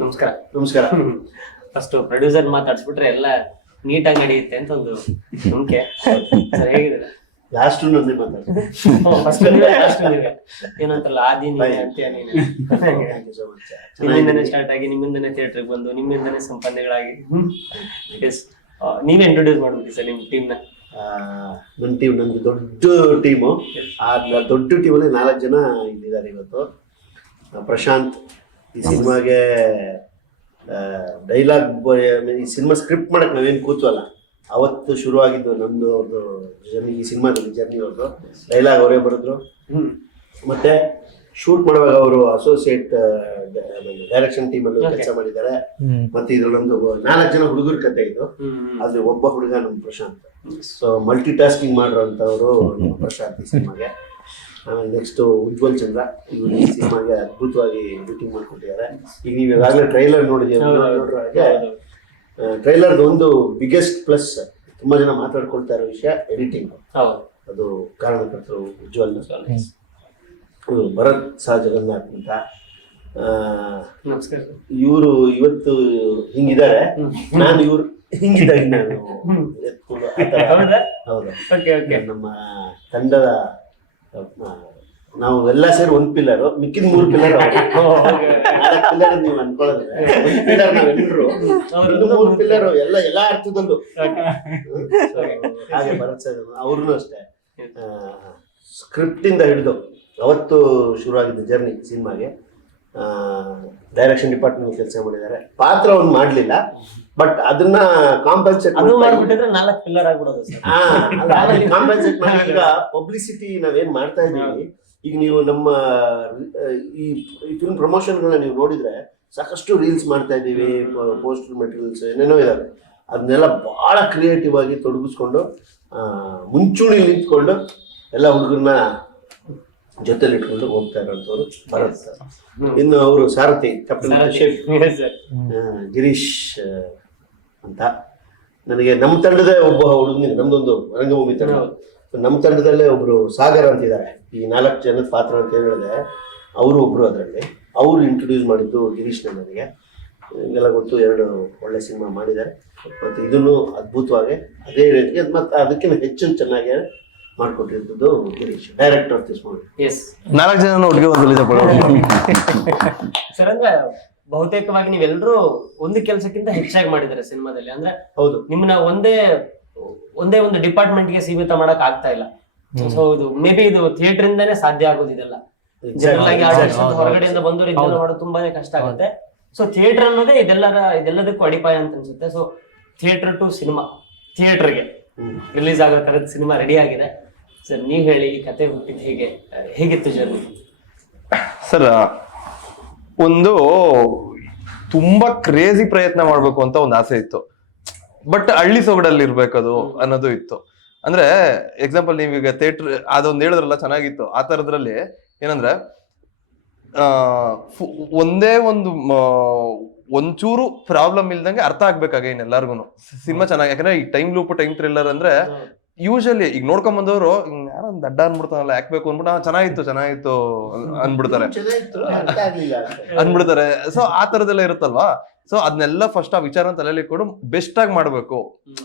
ನಮಸ್ಕಾರ. ನಮಸ್ಕಾರ. First producer ಮಾತಾಡ್ಸ್ಬಿಟ್ರೆ ಎಲ್ಲ ನೀಟಾಗಿ ನಡೆಯುತ್ತೆ ಅಂತ ಒಂದು ನಂಬಿಕೆ. ಸರ್ ಹೇಗಿದ್ದೀರಾ? ಲಾಸ್ಟ್ ನಂದೇ ಮಾತಾಡ್ತೀನಿ. ಫಸ್ಟ್ ನೀವೇ ಏನಂತಲ್ಲ ಆದಿ ನೀನೆ ಅಂತ್ಯ ನೀನೆ. ನಿಮ್ಮಿಂದನೇ ಸ್ಟಾರ್ಟ್ ಆಗಿ ನಿಮ್ಮಿಂದನೇ ಥಿಯೇಟರ್ಗೆ ಬಂದು ನಿಮ್ಮಿಂದನೇ ಸಂಪಾದನೆಗಳಾಗಿ ನೀವೇ ಇಂಟ್ರೊಡ್ಯೂಸ್ ಮಾಡ್ಬಿಡಿ ಸರ್ ನಿಮ್ಮ ಟೀಮ್ನ. ನನ್ನ ಟೀಮ್ ನಂದು ದೊಡ್ಡ ಟೀಮು. ಆ ದೊಡ್ಡ ಟೀಮಲ್ಲಿ 4 ಜನ ಇಲ್ಲಿದ್ದಾರೆ ಇವತ್ತು. ಪ್ರಶಾಂತ್ ಈ ಸಿನಿಮಾಗೆ ಡೈಲಾಗ್, ಈ ಸಿನಿಮಾ ಸ್ಕ್ರಿಪ್ಟ್ ಮಾಡಕ್ಕೆ ನಾವೇನು ಕೂತ್ವಲ್ಲ, ಅವತ್ತು ಶುರುವಾಗಿದ್ದು ನಮ್ಮದು ಅವ್ರದ್ದು ಜರ್ನಿ. ಈ ಸಿನಿಮಾದಲ್ಲಿ ಜರ್ನಿ ಅವ್ರದ್ದು ಡೈಲಾಗ್ ಅವರೇ ಬರೆದ್ರು. ಮತ್ತೆ ಶೂಟ್ ಮಾಡುವಾಗ ಅವರು ಅಸೋಸಿಯೇಟ್ ಡೈರೆಕ್ಷನ್ ಟೀಮಲ್ಲಿ ಕೆಲಸ ಮಾಡಿದ್ದಾರೆ. ಮತ್ತೆ ಇದ್ರಲ್ಲೊಂದು 4 ಜನ ಹುಡುಗರ ಕತೆ ಇದು. ಆದ್ರೆ ಒಬ್ಬ ಹುಡುಗ ನಮ್ಮ ಪ್ರಶಾಂತ್. ಸೊ ಮಲ್ಟಿ ಟಾಸ್ಕಿಂಗ್ ಮಾಡಿರೋಂಥವ್ರು ನಮ್ಮ ಪ್ರಶಾಂತ್ ಈ ಸಿನಿಮಾಗೆ. ಆಮೇಲೆ ನೆಕ್ಸ್ಟ್ ಉಜ್ವಲ್ ಚಂದ್ರ, ಇವರು ಈ ಸಿನಿಮಾಗೆ ಅದ್ಭುತವಾಗಿ ಎಡಿಟಿಂಗ್ ಮಾಡ್ಕೊಟ್ಟಿದ್ದಾರೆ. ಈಗ ನೀವು ಈಗಾಗಲೇ ಟ್ರೈಲರ್ ನೋಡಿದ್ದೀವಿ. ನೋಡಿರೋ ಹಾಗೆ ಟ್ರೈಲರ್ದು ಒಂದು ಬಿಗ್ಗೆಸ್ಟ್ ಪ್ಲಸ್, ತುಂಬಾ ಜನ ಮಾತಾಡ್ಕೊಳ್ತಾ ಇರೋ ವಿಷಯ ಎಡಿಟಿಂಗ್. ಅದು ಕಾರಣಕರ್ತರು ಉಜ್ವಲ್. ಭರತ್ ಸಹ ಜಗನ್ನಾಥ್ ಅಂತ. ಇವರು ಇವತ್ತು ಹಿಂಗಿದ್ದಾರೆ, ನಾನು ಇವ್ರು ಹಿಂಗಿದ್ದಾಗ ನಾನು ಎತ್ಕೊಂಡು ಹೌದು. ನಮ್ಮ ತಂಡದ ನಾವು ಎಲ್ಲ ಸೇರಿ 1 ಪಿಲ್ಲರ್, ಮಿಕ್ಕಿದ 3 ಪಿಲ್ಲರ್. 4 ಪಿಲ್ಲರ್ ನೀವು ಅನ್ಕೊಳ್ಳೋದ್ರೆ 1 ಪಿಲ್ಲರ್ ನಾವೆಲ್ಲರೂ, 3 ಪಿಲ್ಲರ್ ಎಲ್ಲ ಅರ್ಥದಲ್ಲೂ. ಹಾಗೆ ಭರತ್ ಸರ್ ಅವ್ರೂ ಅಷ್ಟೇ. ಸ್ಕ್ರಿಪ್ಟ್ ಇಂದ ಹಿಡಿದು ಅವತ್ತು ಶುರುವಾಗಿದ್ದ ಜರ್ನಿ ಸಿನಿಮಾಗೆ ಡೈರೆಕ್ಷನ್ ಡಿಪಾರ್ಟ್ಮೆಂಟ್ ಕೆಲಸ ಮಾಡಿದ್ದಾರೆ. ಪಾತ್ರ ಒಂದು ಮಾಡ್ಲಿಲ್ಲ, ಬಟ್ ಅದನ್ನ ಕಾಂಪನ್ಸೇಟ್ ಮಾಡ್ಬಿಟ್ಟಿದ್ರೆ 4 ಪಿಲ್ಲರ್ ಆಗ್ಬಿಡೋದು. ಕಾಂಪನ್ಸೇಟ್ ಮಾಡಿ ಈಗ ಪಬ್ಲಿಸಿಟಿ ನಾವೇನ್ ಮಾಡ್ತಾ ಇದ್ದೀವಿ. ಈಗ ನೀವು ನಮ್ಮ ಈ ಫಿಲ್ಮ್ ಪ್ರಮೋಷನ್ಗಳನ್ನ ನೀವು ನೋಡಿದ್ರೆ ಸಾಕಷ್ಟು ರೀಲ್ಸ್ ಮಾಡ್ತಾ ಇದ್ದೀವಿ, ಪೋಸ್ಟರ್ ಮೆಟೀರಿಯಲ್ಸ್ ಏನೇನೋ ಇದಾವೆ. ಅದನ್ನೆಲ್ಲ ಬಹಳ ಕ್ರಿಯೇಟಿವ್ ಆಗಿ ತೊಡಗಿಸ್ಕೊಂಡು ಮುಂಚೂಣಿ ನಿಂತ್ಕೊಂಡು ಎಲ್ಲ ಹುಡುಗರನ್ನ ಜೊತೆಲಿ ಇಟ್ಕೊಂಡು ಹೋಗ್ತಾ ಇರೋಂಥವ್ರು ಭರತ್ ಸರ್. ಇನ್ನು ಅವರು ಸಾರಥಿ ಕ್ಯಾಪ್ಟನ್ ಗಿರೀಶ್ ಅಂತ. ನನಗೆ ನಮ್ಮ ತಂಡದ ಒಬ್ಬ ಹುಡುಗನಿಗೆ, ನಮ್ದೊಂದು ರಂಗಭೂಮಿ ತಂಡ, ನಮ್ಮ ತಂಡದಲ್ಲೇ ಒಬ್ರು ಸಾಗರ್ ಅಂತಿದ್ದಾರೆ. ಈ 4 ಜನದ ಪಾತ್ರ ಅಂತ ಹೇಳಿದೆ, ಅವರು ಒಬ್ರು ಅದರಲ್ಲಿ. ಅವರು ಇಂಟ್ರೊಡ್ಯೂಸ್ ಮಾಡಿದ್ದು ಗಿರೀಶ್ ನನಗೆ. ನಿಮಗೆಲ್ಲ ಗೊತ್ತು, 2 ಒಳ್ಳೆ ಸಿನಿಮಾ ಮಾಡಿದ್ದಾರೆ. ಮತ್ತು ಇದನ್ನು ಅದ್ಭುತವಾಗಿ ಅದೇ ರೀತಿಗೆ ಮತ್ತು ಅದಕ್ಕಿಂತ ಹೆಚ್ಚು ಚೆನ್ನಾಗಿ ಮಾಡ್ಕೊಟ್ಟಿದ್ದು Girish, director of this movie. 4 ಜನ ಹುಡುಗಿ ಸರ್, ಅಂದ್ರೆ ಬಹುತೇಕವಾಗಿ ನೀವೆಲ್ಲರೂ ಒಂದು ಕೆಲಸಕ್ಕಿಂತ ಹೆಚ್ಚಾಗಿ ಮಾಡಿದ್ದಾರೆ ಸಿನಿಮಾದಲ್ಲಿ. ಅಂದ್ರೆ ಹೌದು, ನಿಮ್ಮನ್ನ ಒಂದೇ ಒಂದು ಡಿಪಾರ್ಟ್ಮೆಂಟ್ ಗೆ ಸೀಮಿತ ಮಾಡಕ್ ಆಗ್ತಾ ಇಲ್ಲ. ಸೊ ಇದು ಮೇ ಬಿ ಇದು ಥಿಯೇಟರ್ ಇಂದಾನೇ ಸಾಧ್ಯ ಆಗೋದು. ಇದೆಲ್ಲ ಜನರಲ್ ಆಗಿ ಹೊರಗಡೆಯಿಂದ ಬಂದವರು ಇದೆಲ್ಲ ಮಾಡೋದು ತುಂಬಾನೇ ಕಷ್ಟ ಆಗುತ್ತೆ. ಸೊ ಥಿಯೇಟರ್ ಅನ್ನೋದೇ ಇದೆಲ್ಲದಕ್ಕೂ ಅಡಿಪಾಯ ಅಂತ ಅನ್ಸುತ್ತೆ. ಸೊ ಥಿಯೇಟರ್ ಟು ಸಿನಿಮಾ, ಥಿಯೇಟರ್ಗೆ ರಿಲೀಸ್ ಆಗೋ ತರದ ಸಿನಿಮಾ ರೆಡಿ ಆಗಿದೆ. ಸರ್, ನೀವ್ ಹೇಳಿ, ಈ ಕತೆ ಹುಟ್ಟಿದ್ ಹೇಗಿತ್ತು ಜರ್ನಿ? ಸರ್, ಒಂದು ತುಂಬಾ ಕ್ರೇಜಿ ಪ್ರಯತ್ನ ಮಾಡ್ಬೇಕು ಅಂತ ಒಂದು ಆಸೆ ಇತ್ತು. ಬಟ್ ಹಳ್ಳಿ ಸೊಗಡಲ್ಲಿ ಇರ್ಬೇಕದು ಅನ್ನೋದು ಇತ್ತು. ಅಂದ್ರೆ ಎಕ್ಸಾಂಪಲ್, ನೀವೀಗ ಥಿಯೇಟರ್ ಅದೊಂದು ಹೇಳಿದ್ರಲ್ಲ, ಚೆನ್ನಾಗಿತ್ತು. ಆ ತರದ್ರಲ್ಲಿ ಏನಂದ್ರೆ ಒಂದೇ ಒಂಚೂರು ಪ್ರಾಬ್ಲಮ್ ಇಲ್ದಂಗೆ ಅರ್ಥ ಆಗ್ಬೇಕಾಗ ಎಲ್ಲಾರ್ಗು ಸಿನಿಮಾ ಚೆನ್ನಾಗಿ. ಯಾಕಂದ್ರೆ ಈ ಟೈಮ್ ಲೂಪ್, ಟೈಮ್ ಥ್ರಿಲ್ಲರ್ ಅಂದ್ರೆ ಯೂಶಲಿ ಈಗ ನೋಡ್ಕೊಂಡ್ ಬಂದವರು ಯಾರೊಂದ್ ಅಡ್ಡ ಅನ್ಬಿಡ್ತಾನಲ್ಲ, ಯಾಕ್ಬೇಕು ಅನ್ಬಿಟ್ಟು ಚೆನ್ನಾಗಿತ್ತು ಅನ್ಬಿಡ್ತಾರೆ. ಸೊ ಆ ತರದೆಲ್ಲ ಇರುತ್ತಲ್ವಾ. ಸೊ ಅದನ್ನೆಲ್ಲ ಫಸ್ಟ್ ಆ ವಿಚಾರ ತಲೆಯಲ್ಲಿ ಇಟ್ಕೊಂಡು ಬೆಸ್ಟ್ ಆಗಿ ಮಾಡ್ಬೇಕು.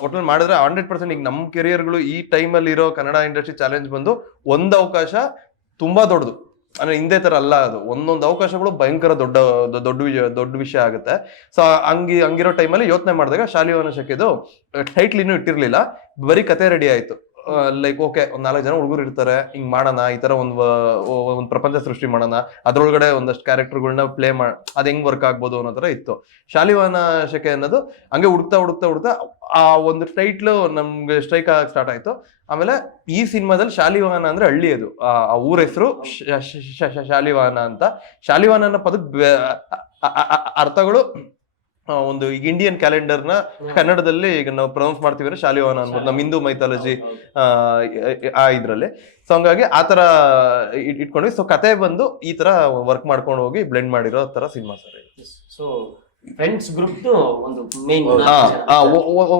ಒಟ್ನಲ್ಲಿ ಮಾಡಿದ್ರೆ 100%. ಈಗ ನಮ್ ಕೆರಿಯರ್ಗಳು ಈ ಟೈಮಲ್ಲಿ ಇರೋ ಕನ್ನಡ ಇಂಡಸ್ಟ್ರಿ ಚಾಲೆಂಜ್ ಬಂದು ಒಂದು ಅವಕಾಶ ತುಂಬಾ ದೊಡ್ಡದು. ಅಂದ್ರೆ ಹಿಂದೆ ತರ ಅಲ್ಲ, ಅದು ಒಂದೊಂದು ಅವಕಾಶಗಳು ಭಯಂಕರ ದೊಡ್ಡ ವಿಷಯ ಆಗುತ್ತೆ. ಸೊ ಹಂಗಿರೋ ಟೈಮಲ್ಲಿ ಯೋಚನೆ ಮಾಡಿದಾಗ ಶಾಲಿವಾಹನ ಶಕೆದು ಟೈಟ್ಲ್ ಇನ್ನೂ ಇಟ್ಟಿರ್ಲಿಲ್ಲ, ಬರೀ ಕತೆ ರೆಡಿ ಆಯ್ತು. ಲೈಕ್ ಓಕೆ, 4 ಜನ ಹುಡುಗರು ಇರ್ತಾರೆ, ಹಿಂಗ್ ಮಾಡೋಣ, ಈ ತರ ಒಂದು ಪ್ರಪಂಚ ಸೃಷ್ಟಿ ಮಾಡೋಣ, ಅದ್ರೊಳಗಡೆ ಒಂದಷ್ಟು ಕ್ಯಾರೆಕ್ಟರ್ಗಳನ್ನ ಪ್ಲೇ ಅದ್ ಹೆಂಗ್ ವರ್ಕ್ ಆಗ್ಬೋದು ಅನ್ನೋ ತರ ಇತ್ತು. ಶಾಲಿವಾಹನ ಶಕೆ ಅನ್ನೋದು ಹಂಗೆ ಹುಡುಕ್ತಾ ಆ ಒಂದು ಟೈಟ್ಲು ನಮ್ಗೆ ಸ್ಟ್ರೈಕ್ ಆಗಕ್ ಸ್ಟಾರ್ಟ್ ಆಯ್ತು. ಆಮೇಲೆ ಈ ಸಿನಿಮಾದಲ್ಲಿ ಶಾಲಿವಾಹನ ಅಂದ್ರೆ ಹಳ್ಳಿ, ಅದು ಆ ಊರ ಹೆಸರು ಶಾಲಿವಾಹನ ಅಂತ. ಶಾಲಿವಾಹನ ಅನ್ನೋ ಪದಕ್ಕೆ ಅರ್ಥಗಳು ಒಂದು ಈಗ ಇಂಡಿಯನ್ ಕ್ಯಾಲೆಂಡರ್ನ ಕನ್ನಡದಲ್ಲಿ ಈಗ ನಾವು ಪ್ರೊನೌನ್ಸ್ ಮಾಡ್ತೀವಿ ಅಂದ್ರೆ ಶಾಲಿವಾಹನ ಅನ್ಬೋದು, ನಮ್ಮ ಹಿಂದೂ ಮೈಥಾಲಜಿ ಇದ್ರಲ್ಲಿ. ಸೊ ಹಂಗಾಗಿ ಆ ತರ ಇಟ್ಕೊಂಡ್ವಿ. ಸೊ ಕತೆ ಬಂದು ಈ ತರ ವರ್ಕ್ ಮಾಡ್ಕೊಂಡು ಹೋಗಿ ಬ್ಲೆಂಡ್ ಮಾಡಿರೋ ತರ cinema sir. So friends group ಒಂದು ಮೇನ್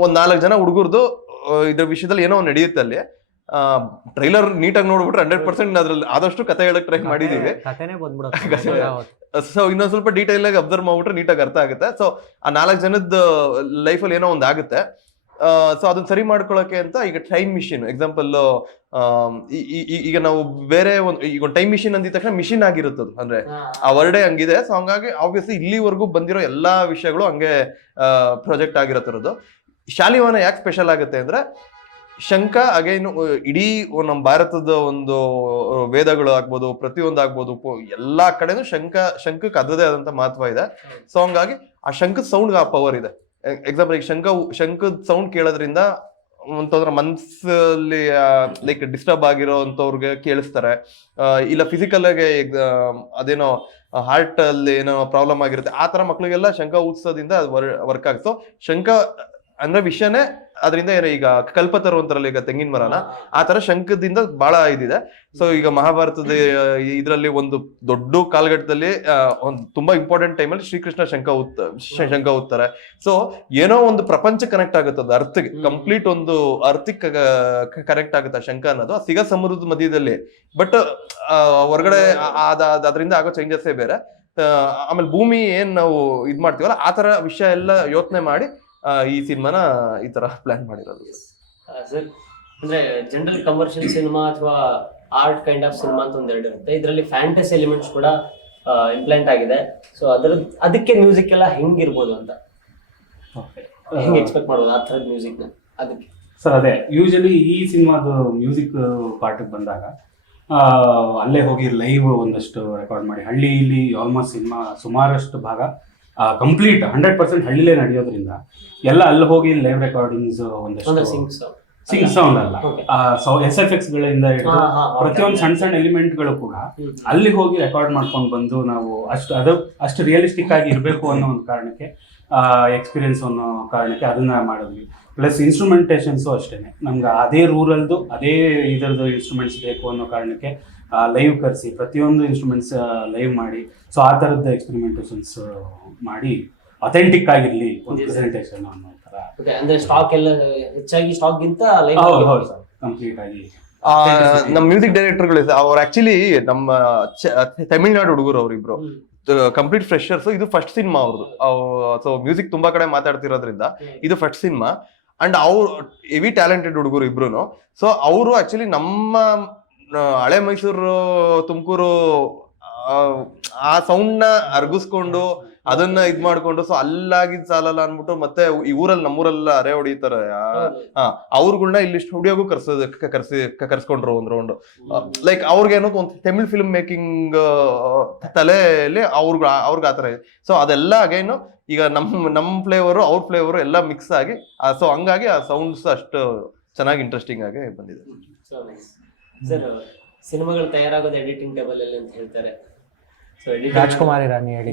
ಒಂದ್ 4 ಜನ ಹುಡುಗರ್ದು ಇದ್ರ ವಿಷಯದಲ್ಲಿ ಏನೋ ನಡೆಯುತ್ತೆ ಅಲ್ಲಿ. ಟ್ರೈಲರ್ ನೀಟಾಗಿ ನೋಡ್ಬಿಟ್ರೆ 100% ಅದ್ರಲ್ಲಿ ಆದಷ್ಟು ಕತೆ ಹೇಳಕ್ ಟ್ರೈ ಮಾಡಿದೀವಿ. ಕಥೆನೇ ಬಂದ್ಬಿಡುತ್ತೆ. ಸೊ ಇನ್ನೊಂದ್ ಸ್ವಲ್ಪ ಡೀಟೇಲ್ ಆಗಿ ಅಬ್ಸರ್ವ್ ಮಾಡ್ಬಿಟ್ರೆ ನೀಟಾಗಿ ಅರ್ಥ ಆಗುತ್ತೆ. ಸೊ ಆ 4 ಜನದ ಲೈಫಲ್ಲಿ ಏನೋ ಒಂದ್ ಆಗುತ್ತೆ. ಸೊ ಅದನ್ನ ಸರಿ ಮಾಡ್ಕೊಳಕ್ಕೆ ಅಂತ ಈಗ ಟೈಮ್ ಮಿಷಿನ್ ಎಕ್ಸಾಂಪಲ್, ಈಗ ನಾವು ಬೇರೆ ಈಗ ಟೈಮ್ ಮಿಷಿನ್ ಅಂದಿದ ತಕ್ಷಣ ಮಿಷಿನ್ ಆಗಿರುತ್ತದು, ಅಂದ್ರೆ ಆ ವರ್ಡೇ ಹಂಗಿದೆ. ಸೊ ಹಂಗಾಗಿ ಆಬ್ವಿಯಸ್ಲಿ ಇಲ್ಲಿವರೆಗೂ ಬಂದಿರೋ ಎಲ್ಲಾ ವಿಷಯಗಳು ಹಂಗೆ ಪ್ರಾಜೆಕ್ಟ್ ಆಗಿರತ್ತರದು. ಶಾಲಿವಾಹನ ಯಾಕೆ ಸ್ಪೆಷಲ್ ಆಗುತ್ತೆ ಅಂದ್ರೆ ಶಂಖ ಅಗೈನ್ ಇಡೀ ನಮ್ಮ ಭಾರತದ ಒಂದು ವೇದಗಳು ಆಗ್ಬೋದು, ಪ್ರತಿಯೊಂದು ಆಗ್ಬೋದು, ಎಲ್ಲಾ ಕಡೆನೂ ಶಂಖಕ್ಕೆ ಅದರದೇ ಆದಂತ ಮಹತ್ವ ಇದೆ. ಸೊ ಹಂಗಾಗಿ ಆ ಶಂಖದ ಸೌಂಡ್ ಆ ಪವರ್ ಇದೆ. ಎಕ್ಸಾಂಪಲ್ ಈಗ ಶಂಖದ ಸೌಂಡ್ ಕೇಳೋದ್ರಿಂದ ಅಂತಂದ್ರೆ ಮನ್ಸಲ್ಲಿ ಲೈಕ್ ಡಿಸ್ಟರ್ಬ್ ಆಗಿರೋ ಅಂತವ್ರಿಗೆ ಕೇಳಿಸ್ತಾರೆ. ಇಲ್ಲ ಫಿಸಿಕಲ್ ಆಗಿ ಅದೇನೋ ಹಾರ್ಟ್ ಅಲ್ಲಿ ಏನೋ ಪ್ರಾಬ್ಲಮ್ ಆಗಿರುತ್ತೆ, ಆ ತರ ಮಕ್ಳಿಗೆಲ್ಲ ಶಂಖ ಊದಿಸೋದ್ರಿಂದ ವರ್ಕ್ ಆಗುತ್ತೆ. ಸೊ ಶಂಖ ಅಂದ್ರೆ ವಿಷಯನೇ ಅದರಿಂದ ಈಗ ಕಲ್ಪತರು ಅಂತಾರಲ್ಲ ಈಗ ತೆಂಗಿನ ಮರನ, ಆ ತರ ಶಂಖದಿಂದ ಬಹಳ ಇದಿದೆ. ಸೊ ಈಗ ಮಹಾಭಾರತದ ಇದ್ರಲ್ಲಿ ಒಂದು ದೊಡ್ಡ ಕಾಲಘಟ್ಟದಲ್ಲಿ ಒಂದು ತುಂಬಾ ಇಂಪಾರ್ಟೆಂಟ್ ಟೈಮಲ್ಲಿ ಶ್ರೀಕೃಷ್ಣ ಶಂಖ ಊದ್ತಾರೆ. ಸೊ ಏನೋ ಒಂದು ಪ್ರಪಂಚ ಕನೆಕ್ಟ್ ಆಗುತ್ತೆ, ಅದು ಅರ್ಥಕ್ಕೆ ಕಂಪ್ಲೀಟ್ ಒಂದು ಅರ್ಥಕ್ಕೆ ಕನೆಕ್ಟ್ ಆಗುತ್ತೆ ಶಂಖ ಅನ್ನೋದು. ಸಿಗ ಸಮುದ್ರದ ಮಧ್ಯದಲ್ಲಿ, ಬಟ್ ಹೊರಗಡೆ ಅದರಿಂದ ಆಗೋ ಚೇಂಜಸ್ಸೇ ಬೇರೆ. ಆಮೇಲೆ ಭೂಮಿ ಏನ್ ನಾವು ಇದ್ ಮಾಡ್ತೀವಲ್ಲ ಆ ತರ ವಿಷಯ ಎಲ್ಲ ಯೋಚನೆ ಮಾಡಿ ಈ ಸಿನಿಮಾನ ಈ ತರ ಪ್ಲಾನ್ ಮಾಡಿರೋದು. ಸರ್ ಅಂದ್ರೆ ಜನರಲ್ ಕಮರ್ಷಿಯಲ್ ಸಿನಿಮಾ ಅಥವಾ ಆರ್ಟ್ ಕೈಂಡ್ ಆಫ್ ಸಿನಿಮಾ ಅಂತ ಒಂದೆರಡು ಇರುತ್ತೆ. ಇದರಲ್ಲಿ ಫ್ಯಾಂಟಸಿ ಎಲಿಮೆಂಟ್ಸ್ ಕೂಡ ಇಂಪ್ಲಾಂಟ್ ಆಗಿದೆ. ಸೊ ಅದಕ್ಕೆ ಮ್ಯೂಸಿಕ್ ಎಲ್ಲ ಹೆಂಗಿರ್ಬೋದು ಅಂತ ಹೆಂಗ್ ಎಕ್ಸ್ಪೆಕ್ಟ್ ಮಾಡ್ಬೋದು ಆ ಥರದ ಮ್ಯೂಸಿಕ್ ನ ಅದಕ್ಕೆ? ಸರ್ ಅದೇ ಯೂಶಲಿ ಈ ಸಿನಿಮಾದ ಮ್ಯೂಸಿಕ್ ಪಾರ್ಟಿಗೆ ಬಂದಾಗ ಅಲ್ಲೇ ಹೋಗಿ ಲೈವ್ ಒಂದಷ್ಟು ರೆಕಾರ್ಡ್ ಮಾಡಿ, ಹಳ್ಳಿಯಲ್ಲಿ ಆಲ್ಮೋಸ್ಟ್ ಸಿನಿಮಾ ಸುಮಾರಷ್ಟು ಭಾಗ ಕಂಪ್ಲೀಟ್ 100% ಹಳ್ಳಿಲೇ ನಡೆಯೋದ್ರಿಂದ ಎಲ್ಲ ಅಲ್ಲಿ ಹೋಗಿ ಲೈವ್ ರೆಕಾರ್ಡಿಂಗ್ಸ್ ಒಂದಷ್ಟು ಸಿಂಗ್ ಸೌಂಡ್ ಅಲ್ಲ, SFX ಗಳಿಂದ ಹಿಡಿದು ಪ್ರತಿಯೊಂದು ಸಣ್ಣ ಎಲಿಮೆಂಟ್ಗಳು ಕೂಡ ಅಲ್ಲಿ ಹೋಗಿ ರೆಕಾರ್ಡ್ ಮಾಡ್ಕೊಂಡು ಬಂದು ನಾವು ಅಷ್ಟು ರಿಯಲಿಸ್ಟಿಕ್ ಆಗಿ ಇರಬೇಕು ಅನ್ನೋ ಒಂದು ಕಾರಣಕ್ಕೆ, ಎಕ್ಸ್ಪೀರಿಯನ್ಸ್ ಅನ್ನೋ ಕಾರಣಕ್ಕೆ ಅದನ್ನ ಮಾಡಿದ್ವಿ. ಪ್ಲಸ್ ಇನ್ಸ್ಟ್ರೂಮೆಂಟೇಷನ್ಸು ಅಷ್ಟೇನೆ, ನಮ್ಗೆ ಅದೇ ರೂರಲ್ದು ಅದೇ ಇದರದ್ದು ಇನ್ಸ್ಟ್ರೂಮೆಂಟ್ಸ್ ಬೇಕು ಅನ್ನೋ ಕಾರಣಕ್ಕೆ ಲೈವ್ ಕರೆಸಿ ಪ್ರತಿಯೊಂದು ಇನ್ಸ್ಟ್ರೂಮೆಂಟ್ಸ್ ಲೈವ್ ಮಾಡಿ, ಸೊ ಆ ಥರದ ಎಕ್ಸ್ಪೆರಿಮೆಂಟೇಷನ್ಸ್ ಮಾಡಿ ಅಥೆಂಟಿಕ್ ಆಗಿರ್ಲಿ ಒಂದು ಪ್ರೆಸೆಂಟೇಷನ್ ಅನ್ನೋ ಥರ. ಅಂದ್ರೆ ಸ್ಟಾಕ್ ಎಲ್ಲ ಹೆಚ್ಚಾಗಿ ಸ್ಟಾಕ್ ಗಿಂತ ಹೌದು ಸರ್, ಕಂಪ್ಲೀಟ್ ಆಗಿ ನಮ್ಮ ಮ್ಯೂಸಿಕ್ ಡೈರೆಕ್ಟರ್ಗಳು ಅವ್ರು ಆಕ್ಚುಲಿ ನಮ್ಮ ತಮಿಳ್ನಾಡು ಹುಡುಗರು ಅವ್ರಿಬ್ರು ಕಂಪ್ಲೀಟ್ ಫ್ರೆಶರ್ಸ್. ಇದು ಫಸ್ಟ್ ಸಿನಿಮಾ ಅವ್ರದ್ದು. ಸೊ ಮ್ಯೂಸಿಕ್ ತುಂಬಾ ಕಡೆ ಮಾತಾಡ್ತಿರೋದ್ರಿಂದ ಇದು ಫಸ್ಟ್ ಸಿನಿಮಾ. ಅಂಡ್ ಅವ್ರು ಹೆವಿ ಟ್ಯಾಲೆಂಟೆಡ್ ಹುಡುಗರು ಇಬ್ರು. ಸೊ ಅವರು ಆಕ್ಚುಲಿ ನಮ್ಮ ಹಳೆ ಮೈಸೂರು ತುಮಕೂರು ಆ ಸೌಂಡ್ ನ ಅರ್ಗಿಸ್ಕೊಂಡು ಅದನ್ನ ಇದ್ ಮಾಡ್ಕೊಂಡು, ಸೊ ಅಲ್ಲಾಗಿದ್ ಸಾಲಲ್ಲ ಅನ್ಬಿಟ್ಟು ಮತ್ತೆ ಈ ಊರಲ್ಲಿ ನಮ್ಮೂರೆಲ್ಲ ಅರೆ ಹೊಡಿತಾರೆ. ಅವ್ರುಗಳ್ನ ಇಲ್ಲಿ ಸ್ಟುಡಿಯೋಗೂ ಕರ್ಸ್ಕೊಂಡ್ರು ಒಂದ್ ರೌಂಡ್. ಲೈಕ್ ಅವ್ರಿಗೇನೋ ಒಂದು ತಮಿಳ್ ಫಿಲ್ಮ್ ಮೇಕಿಂಗ್ ತಲೆಯಲ್ಲಿ ಅವ್ರಿಗೆ ಆತರ ಇದೆ. ಸೊ ಅದೆಲ್ಲ ಅಗೇನು ಈಗ ನಮ್ ಫ್ಲೇವರು ಅವ್ರ ಫ್ಲೇವರು ಎಲ್ಲ ಮಿಕ್ಸ್ ಆಗಿ, ಸೊ ಹಂಗಾಗಿ ಆ ಸೌಂಡ್ಸ್ ಅಷ್ಟು ಚೆನ್ನಾಗಿ ಇಂಟ್ರೆಸ್ಟಿಂಗ್ ಆಗಿ ಬಂದಿದೆ. ಸರ್ ಸಿನಿಮಾಗಳು ತಯಾರಾಗೋದು ಎಡಿಟಿಂಗ್ ಟೇಬಲ್ ಅಲ್ಲಿ ಅಂತ ಹೇಳ್ತಾರೆ. ಸೊ ರಾಜ್ಕುಮಾರ್ ಇರಾನಿ ಹೇಳಿ.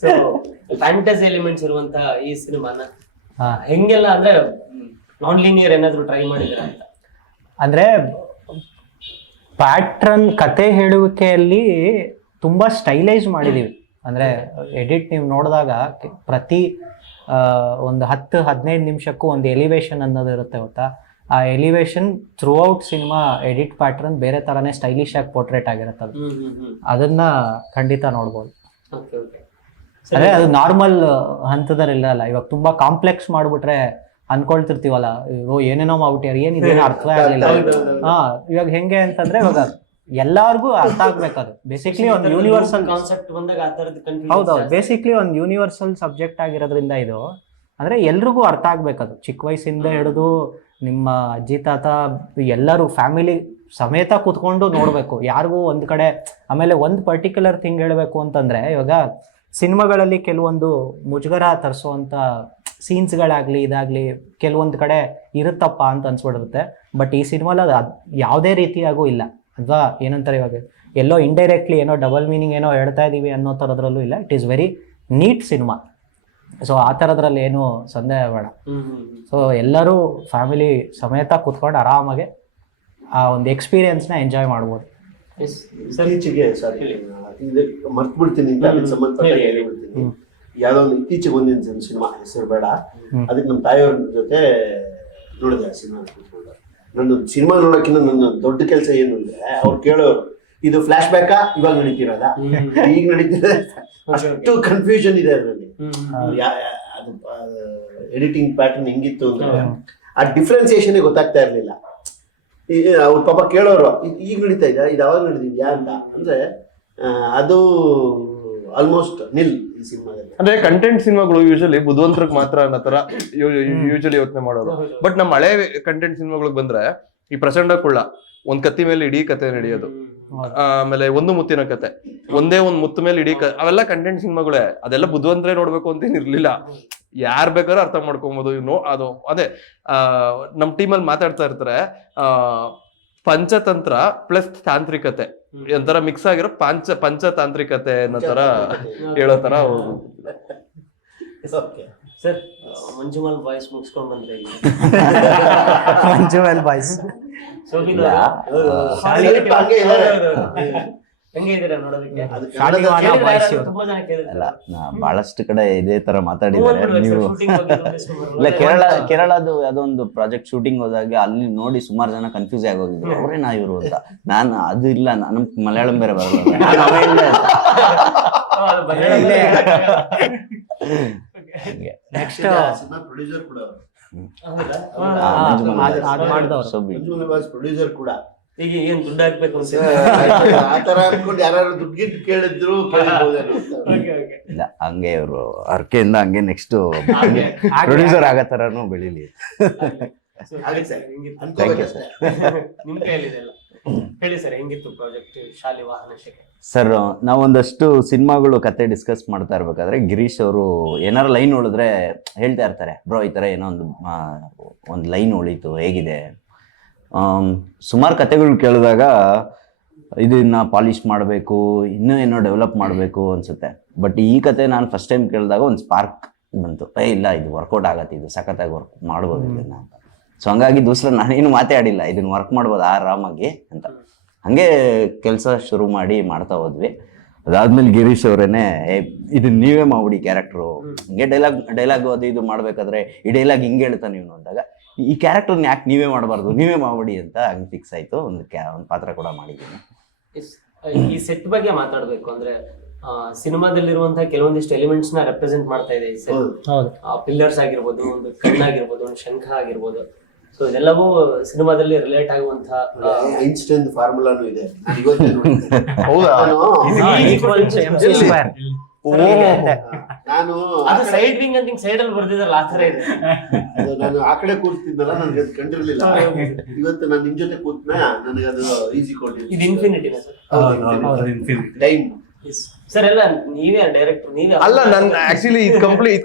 ಸೊ ಫ್ಯಾಂಟಸಿ ಎಲಿಮೆಂಟ್ಸ್ ಇರುವಂತ ಈ ಸಿನಿಮಾನ ಹೆಂಗೆಲ್ಲ ಅಂದ್ರೆ ನಾನ್ ಲೀನಿಯರ್ ಏನಾದ್ರು ಟ್ರೈ ಮಾಡಿದ್ರ ಅಂತ? ಅಂದ್ರೆ ಪ್ಯಾಟ್ರನ್ ಕತೆ ಹೇಳುವಿಕೆಯಲ್ಲಿ ತುಂಬಾ ಸ್ಟೈಲೈಸ್ ಮಾಡಿದೀವಿ. ಅಂದ್ರೆ ಎಡಿಟ್ ನೀವು ನೋಡಿದಾಗ ಪ್ರತಿ ಒಂದು 10-15 ನಿಮಿಷಕ್ಕೂ ಒಂದು ಎಲಿವೇಶನ್ ಅನ್ನೋದು ಇರುತ್ತೆ ಗೊತ್ತಾ. ಆ elevation through out cinema edit pattern ಬೇರೆ ತರಾನೇ ಸ್ಟೈಲಿಶ್ ಆಗಿ ಪೋರ್ಟ್ರೇಟ್ ಆಗಿರುತ್ತೆ. ಅದನ್ನ ಖಂಡಿತ ನೋಡ್ಬೋದು. ಅದೇ ಅದು ನಾರ್ಮಲ್ ಹಂತದಲ್ಲಿಲ್ಲ ಅಲ್ಲ. ಇವಾಗ ತುಂಬಾ ಕಾಂಪ್ಲೆಕ್ಸ್ ಮಾಡ್ಬಿಟ್ರೆ ಅನ್ಕೊಳ್ತಿರ್ತೀವಲ್ಲ, ಏನೇನೋ ಮಾಡ್ಬಿಟ್ಟಾರ, ಏನಿದೇನೋ ಅರ್ಥವೇ ಆಗಲಿಲ್ಲ. ಇವಾಗ ಹೆಂಗೆ ಅಂತಂದ್ರೆ ಇವಾಗ ಎಲ್ಲಾರ್ಗು ಅರ್ಥ ಆಗ್ಬೇಕದು. ಬೇಸಿಕ್ಲಿ ಒಂದು ಯೂನಿವರ್ಸಲ್ ಕಾನ್ಸೆಪ್ಟ್ ಬಂದಾಗ ಆ ತರದ ಕನ್ಫ್ಯೂಷನ್. ಹೌದೌದು, ಬೇಸಿಕ್ಲಿ ಒಂದು ಯೂನಿವರ್ಸಲ್ ಸಬ್ಜೆಕ್ಟ್ ಆಗಿರೋದ್ರಿಂದ ಇದು ಅಂದ್ರೆ ಎಲ್ರಿಗೂ ಅರ್ಥ ಆಗ್ಬೇಕದು. ಚಿಕ್ಕ ವಯಸ್ಸಿಂದ ಹಿಡಿದು ನಿಮ್ಮ ಅಜ್ಜಿ ತಾತ ಎಲ್ಲರೂ ಫ್ಯಾಮಿಲಿ ಸಮೇತ ಕೂತ್ಕೊಂಡು ನೋಡ್ಬೇಕು. ಯಾರಿಗೂ ಒಂದ್ ಕಡೆ ಆಮೇಲೆ ಒಂದು ಪರ್ಟಿಕ್ಯುಲರ್ ಥಿಂಗ್ ಹೇಳ್ಬೇಕು ಅಂತಂದ್ರೆ, ಇವಾಗ ಸಿನಿಮಾಗಳಲ್ಲಿ ಕೆಲವೊಂದು ಮುಜುಗರ ತರಿಸುವಂತ ಸೀನ್ಸ್ಗಳಾಗ್ಲಿ ಇದಾಗ್ಲಿ ಕೆಲವೊಂದು ಕಡೆ ಇರುತ್ತಪ್ಪ ಅಂತ ಅನ್ಸ್ಬಿಡುತ್ತೆ. ಬಟ್ ಈ ಸಿನಿಮಾಲ ಯಾವುದೇ ರೀತಿಯಾಗೂ ಇಲ್ಲ ಅಲ್ವಾ. ಏನಂತಾರೆ ಇವಾಗ ಎಲ್ಲೋ ಇಂಡೈರೆಕ್ಟ್ಲಿ ಏನೋ ಡಬಲ್ ಮೀನಿಂಗ್ ಏನೋ ಹೇಳ್ತಾ ಇದೀವಿ ಅನ್ನೋ ಥರದ್ರಲ್ಲೂ ಇಲ್ಲ. It is very neat cinema. So ಆ ಥರದ್ರಲ್ಲಿ ಏನು ಸಂದೇಹ ಬೇಡ. ಸೊ ಎಲ್ಲರೂ ಫ್ಯಾಮಿಲಿ ಸಮೇತ ಕೂತ್ಕೊಂಡು ಆರಾಮಾಗೆ ಆ ಒಂದು ಎಕ್ಸ್ಪೀರಿಯನ್ಸ್ನ ಎಂಜಾಯ್ ಮಾಡ್ಬೋದು. ಇತ್ತೀಚೆಗೆ ಸಾರಿ ಮರ್ತು ಬಿಡ್ತೀನಿ ಅಂತ ಅದಕ್ಕೆ ಸಂಬಂಧಪಟ್ಟ ಹೇಳ್ಬಿಡ್ತೀನಿ. ಯಾವ್ದೋ ಒಂದು ಇತ್ತೀಚೆಗೆ ಒಂದಿನ ಸಿನಿಮಾ ಹೆಸರು ಬೇಡ, ಅದಕ್ಕೆ ನಮ್ಮ ತಾಯಿಯವ್ರ ಜೊತೆ ನೋಡಿದೆ ಸಿನಿಮಾ ಕೂತ್ಕೊಂಡು. ನನ್ನ ಸಿನಿಮಾ ನೋಡೋಕ್ಕಿಂತ ನನ್ನ ದೊಡ್ಡ ಕೆಲಸ ಏನು ಅಂದ್ರೆ ಅವ್ರು ಕೇಳೋರು ಇದು ಫ್ಲಾಶ್ ಬ್ಯಾಕಾ ಇವಾಗ ನಡೀತಿರೋದ ಈಗ ನಡೀತಿರೋದ ಅಷ್ಟು ಕನ್ಫ್ಯೂಷನ್ ಇದೆ ಅದರಲ್ಲಿ. ಅದು ಎಡಿಟಿಂಗ್ ಪ್ಯಾಟರ್ನ್ ಹೆಂಗಿತ್ತು ಅಂದ್ರೆ ಆ ಡಿಫ್ರೆನ್ಸಿಯೇಷನ್ ಗೊತ್ತಾಗ್ತಾ ಇರ್ಲಿಲ್ಲ. ಅವ್ರ ಪಾಪ ಕೇಳೋರು ಈಗ ನಡೀತಾ ಇದ್ದ ಇದು ಅವಾಗ ನಡೀತಿದ್ಯಾ ಅಂತ ಅಂದ್ರೆ ಅದು ಆಲ್ಮೋಸ್ಟ್ ನಿಲ್ ಈ ಸಿನಿಮಾದಲ್ಲಿ. ಅಂದ್ರೆ ಕಂಟೆಂಟ್ ಸಿನಿಮಾಗಳು ಯೂಶಲಿ ಬುದ್ಧಿವಂತರಿಗೆ ಮಾತ್ರ ಅನ್ನೋ ತರ ಯೂಶಲಿ ಯೋಚನೆ ಮಾಡೋರು. ಬಟ್ ನಮ್ಮ ಹಳೆ ಕಂಟೆಂಟ್ ಸಿನಿಮಾಗಳಿಗೆ ಬಂದ್ರೆ ಈ ಪ್ರಚಂಡ ಕುಳ್ಳ ಒಂದ್ ಕತ್ತಿ ಮೇಲೆ ಇಡೀ ಕತೆ ನಡೆಯೋದು, ಆಮೇಲೆ ಒಂದು ಮುತ್ತಿನ ಕತೆ, ಒಂದೇ ಒಂದ್ ಮುತ್ತು ಮೇಲೆ ಇಡೀ ಅವೆಲ್ಲ ಕಂಟೆಂಟ್ ಸಿನಿಮಾಗಳೇ. ಅದೆಲ್ಲ ಬುದ್ಧಿವಂತರೇ ನೋಡ್ಬೇಕು ಅಂತ ಇರ್ಲಿಲ್ಲ, ಯಾರ್ ಬೇಕಾದ್ರೂ ಅರ್ಥ ಮಾಡ್ಕೊಬಹುದು. ಅದು ಅದೇ ನಮ್ ಟೀಮಲ್ಲಿ ಮಾತಾಡ್ತಾ ಇರ್ತಾರೆ, ಪಂಚತಂತ್ರ ಪ್ಲಸ್ ತಾಂತ್ರಿಕತೆ ಒಂಥರ ಮಿಕ್ಸ್ ಆಗಿರೋ ಪಂಚತಾಂತ್ರಿಕತೆ ಅನ್ನೋ ತರ ಹೇಳೋ ತರ. ಸರ್ ಮಂಜುಮಲ್ ಬಾಯ್ಸ್ ಮುಗಿಸ್ಕೊಂಡ್ ಬಂದ್ರೆ ಮಂಜುಮಲ್ ಬಾಯ್ಸ್ ಹೆಂಗೆ ಇದೀರಾ ನೋಡೋದಕ್ಕೆ? ತುಂಬಾ ಜನ ಅಲ್ಲ, ಬಹಳಷ್ಟು ಕಡೆ ಇದೇ ತರ ಮಾತಾಡಿದ್ದಾರೆ. ನೀವು ಇಲ್ಲ, ಕೇರಳದು ಅದೊಂದು ಪ್ರಾಜೆಕ್ಟ್ ಶೂಟಿಂಗ್ ಹೋದಾಗ ಅಲ್ಲಿ ನೋಡಿ ಸುಮಾರು ಜನ ಕನ್ಫ್ಯೂಸ್ ಆಗಿ ಹೋಗಿದ್ರು, ಅವ್ರೇನಾ ಇವರು ಅಂತ. ನಾನು ಅದು ಇಲ್ಲ, ನಮ್ ಮಲಯಾಳಂ ಬೇರೆ ಬರಲ್ಲ. ನೆಕ್ಸ್ಟ್ ಪ್ರೊಡ್ಯೂಸರ್ ಕೂಡ ಪ್ರೊಡ್ಯೂಸರ್ ಕೂಡ ಈಗ ಏನ್ ದುಡ್ಡು ಹಾಕ್ಬೇಕು ಅಂತ ಆತರ ಅನ್ಕೊಂಡು ಯಾರು ದುಡ್ಡು ಗಿಟ್ಟು ಕೇಳಿದ್ರು ಇಲ್ಲ, ಹಂಗೆ ಇವರು ಅರ್ಕೆಯಿಂದ ಹಂಗೆ ನೆಕ್ಸ್ಟ್ ಪ್ರೊಡ್ಯೂಸರ್ ಆಗೋ ತರನು ಬೆಳಿಲಿ. ನಿಮ್ ಕೈಯಲ್ಲಿದೆ. ಹೇಳಿ ಸರ್, ಹೆಂಗಿತ್ತು ಪ್ರಾಜೆಕ್ಟ್ ಶಾಲೆ ವಾಹನ ಶಕೆ? ಸರ್, ನಾವೊಂದಷ್ಟು ಸಿನಿಮಾಗಳು ಕತೆ ಡಿಸ್ಕಸ್ ಮಾಡ್ತಾ ಇರ್ಬೇಕಾದ್ರೆ ಗಿರೀಶ್ ಅವರು ಏನಾರು ಲೈನ್ ಉಳಿದ್ರೆ ಹೇಳ್ತಾ ಇರ್ತಾರೆ, ಬ್ರೋ ಈ ಥರ ಏನೋ ಒಂದು ಲೈನ್ ಉಳೀತು, ಹೇಗಿದೆ. ಸುಮಾರು ಕತೆಗಳು ಕೇಳಿದಾಗ ಇದನ್ನ ಪಾಲಿಷ್ ಮಾಡಬೇಕು, ಇನ್ನೂ ಏನೋ ಡೆವಲಪ್ ಮಾಡಬೇಕು ಅನ್ಸುತ್ತೆ. ಬಟ್ ಈ ಕತೆ ನಾನು ಫಸ್ಟ್ ಟೈಮ್ ಕೇಳಿದಾಗ ಒಂದು ಸ್ಪಾರ್ಕ್ ಬಂತು, ಇಲ್ಲ ಇದು ವರ್ಕೌಟ್ ಆಗತ್ತೆ, ಇದು ಸಖತ್ತಾಗಿ ವರ್ಕ್ ಮಾಡ್ಬೋದು ಇದನ್ನ ಅಂತ. ಸೊ ಹಂಗಾಗಿ ದೂಸರ ನಾನೇನು ಮಾತಾಡಿಲ್ಲ, ಇದನ್ನ ವರ್ಕ್ ಮಾಡ್ಬೋದು ಆರಾಮಾಗಿ ಅಂತ. ಹಂಗೆ ಕೆಲಸ ಶುರು ಮಾಡಿ ಮಾಡ್ತಾ ಹೋದ್ವಿ. ಅದಾದ್ಮೇಲೆ ಗಿರೀಶ್ ಅವರೇನೆ ಇದನ್ನ ನೀವೇ ಮಾಡ್ಬಿಡಿ ಕ್ಯಾರೆಕ್ಟ್ರು, ಹಿಂಗೆ ಡೈಲಾಗ್ ಅದು ಇದು ಮಾಡ್ಬೇಕಾದ್ರೆ ಈ ಡೈಲಾಗ್ ಹಿಂಗೆ ಹೇಳ್ತಾನೆ ಇವನು ಅಂದಾಗ ಈ ಕ್ಯಾರೆಕ್ಟರ್ನ ಯಾಕೆ ನೀವೇ ಮಾಡಬಾರ್ದು, ನೀವೇ ಮಾಡ್ಬಿಡಿ ಅಂತ ಹಂಗೆ ಫಿಕ್ಸ್ ಆಯ್ತು. ಒಂದು ಪಾತ್ರ ಕೂಡ ಮಾಡಿದ್ದೀನಿ. ಈ ಸೆಟ್ ಬಗ್ಗೆ ಮಾತಾಡ್ಬೇಕು ಅಂದ್ರೆ ಸಿನಿಮಾದಲ್ಲಿರುವಂತಹ ಕೆಲವೊಂದಿಷ್ಟು ಎಲಿಮೆಂಟ್ಸ್ ನ ರೆಪ್ರೆಸೆಂಟ್ ಮಾಡ್ತಾ ಇದೆ ಈ ಸೆಟ್. ಪಿಲ್ಲರ್ಸ್ ಆಗಿರ್ಬೋದು, ಒಂದು ಕಣ್ಣಾಗಿರ್ಬೋದು, ಒಂದು ಶಂಖ ಆಗಿರ್ಬೋದು. ಸೊ ಇದೆಲ್ಲವೂ ಸಿನಿಮಾದಲ್ಲಿ ರಿಲೇಟ್ ಆಗುವಂತಹ ಐನ್ಸ್ಟೈನ್ ಫಾರ್ಮುಲಾನು ಇದೆ. ನಾನು ಅದು ಸೈಡ್ ವಿಂಗ್ ಅಂತ ಸೈಡ್ ಅಲ್ಲಿ ಬರ್ದಿದ್ರಲ್ಲ, ಆ ತರ ಇದೆ. ನಾನು ಆ ಕಡೆ ಕೂರ್ತಿದ್ದಲ್ಲ, ನನಗೆ ಅದು ಕಂಡಿರ್ಲಿಲ್ಲ. ಇವತ್ತು ನಾನು ನಿಮ್ ಜೊತೆ ಕೂತ್ನ ನನಗೆ ಅದು ಈಸಿ ಕೊಟ್ಟಿದ್ದು. ಇದು ಇನ್ಫಿನಿಟಿನ ಸರ್? ಟೈಮ್ ಸರ್ ಎಲ್ಲ ನೀವೇ ಡೈರೆಕ್ಟರ್, ನೀವೇ ಅಲ್ಲ? ನನ್ ಆಕ್ಚುಲಿ ಇದು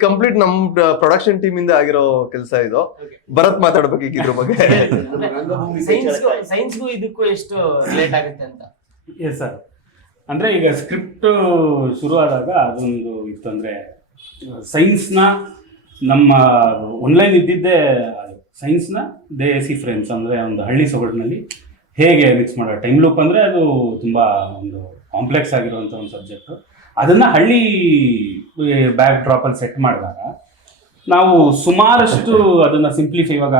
ಕಂಪ್ಲೀಟ್ ನಮ್ ಪ್ರೊಡಕ್ಷನ್ ಟೀಮ್ ಇಂದ ಆಗಿರೋ ಕೆಲಸ ಇದು. ಭರತ್ ಮಾತಾಡ್ಬೇಕು ಈಗ ಇದ್ರ ಬಗ್ಗೆ. ಸೈನ್ಸ್ಗೂ ಇದಕ್ಕೂ ಎಷ್ಟು ರಿಲೇಟ್ ಆಗುತ್ತೆ ಅಂತ? ಎಸ್ ಸರ್, ಅಂದ್ರೆ ಈಗ ಸ್ಕ್ರಿಪ್ಟ್ ಶುರು ಆದಾಗ ಅದೊಂದು ಇತ್ತು, ಅಂದ್ರೆ ಸೈನ್ಸ್ನ ನಮ್ಮ ಆನ್ಲೈನ್ ಇದ್ದಿದ್ದೇ ಸೈನ್ಸ್ನ ದೇಸಿ ಫ್ರೇಮ್ಸ್, ಅಂದ್ರೆ ಒಂದು ಹಳ್ಳಿ ಸೊಗಡಿನಲ್ಲಿ ಹೇಗೆ ಮಿಕ್ಸ್ ಮಾಡೋ ಟೈಮ್ ಲೂಪ್. ಅಂದ್ರೆ ಅದು ತುಂಬಾ ಒಂದು ಕಾಂಪ್ಲೆಕ್ಸ್ ಆಗಿರುವಂಥ ಒಂದು ಸಬ್ಜೆಕ್ಟು. ಅದನ್ನು ಹಳ್ಳಿ ಬ್ಯಾಕ್ ಡ್ರಾಪಲ್ಲಿ ಸೆಟ್ ಮಾಡಿದಾಗ ನಾವು ಸುಮಾರಷ್ಟು ಅದನ್ನು ಸಿಂಪ್ಲಿಫೈ, ಇವಾಗ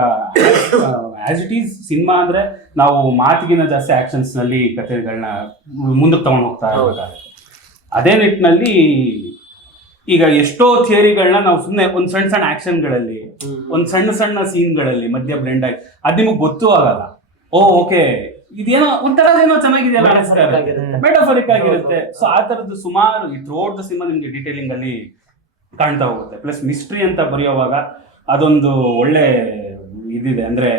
ಆ್ಯಸ್ ಇಟ್ ಈಸ್ ಸಿನಿಮಾ ಅಂದರೆ ನಾವು ಮಾತಿಗಿನ ಜಾಸ್ತಿ ಆ್ಯಕ್ಷನ್ಸ್ನಲ್ಲಿ ಕಥೆಗಳನ್ನ ಮುಂದಕ್ಕೆ ತೊಗೊಂಡು ಹೋಗ್ತಾ ಇರಬೇಕಾಗುತ್ತೆ. ಅದೇ ನಿಟ್ಟಿನಲ್ಲಿ ಈಗ ಎಷ್ಟೋ ಥಿಯರಿಗಳನ್ನ ನಾವು ಸುಮ್ಮನೆ ಒಂದು ಸಣ್ಣ ಸಣ್ಣ ಆ್ಯಕ್ಷನ್ಗಳಲ್ಲಿ, ಒಂದು ಸಣ್ಣ ಸಣ್ಣ ಸೀನ್ಗಳಲ್ಲಿ ಮಧ್ಯ ಬ್ಲೆಂಡ್ ಆಗಿ ಅದು ನಿಮಗೆ ಗೊತ್ತೂ ಆಗಲ್ಲ. ಓಕೆ ಇದೇನೋ ಒಂಥರ ಏನೋ ಚೆನ್ನಾಗಿದೆಯಲ್ಲ, ಮೆಟಾಫರಿಕ್ ಆಗಿರುತ್ತೆ. ಸೊ ಆ ತರದ್ದು ಸುಮಾರು ಈ ಥ್ರೂಔಟ್ ದ ಸಿನಿಮಾ ನಿಮ್ಗೆ ಡೀಟೇಲಿಂಗ್ ಅಲ್ಲಿ ಕಾಣ್ತಾ ಹೋಗುತ್ತೆ. ಪ್ಲಸ್ ಮಿಸ್ಟ್ರಿ ಅಂತ ಬರೆಯುವಾಗ ಅದೊಂದು ಒಳ್ಳೆ ಇದಿದೆ. ಅಂದ್ರೆ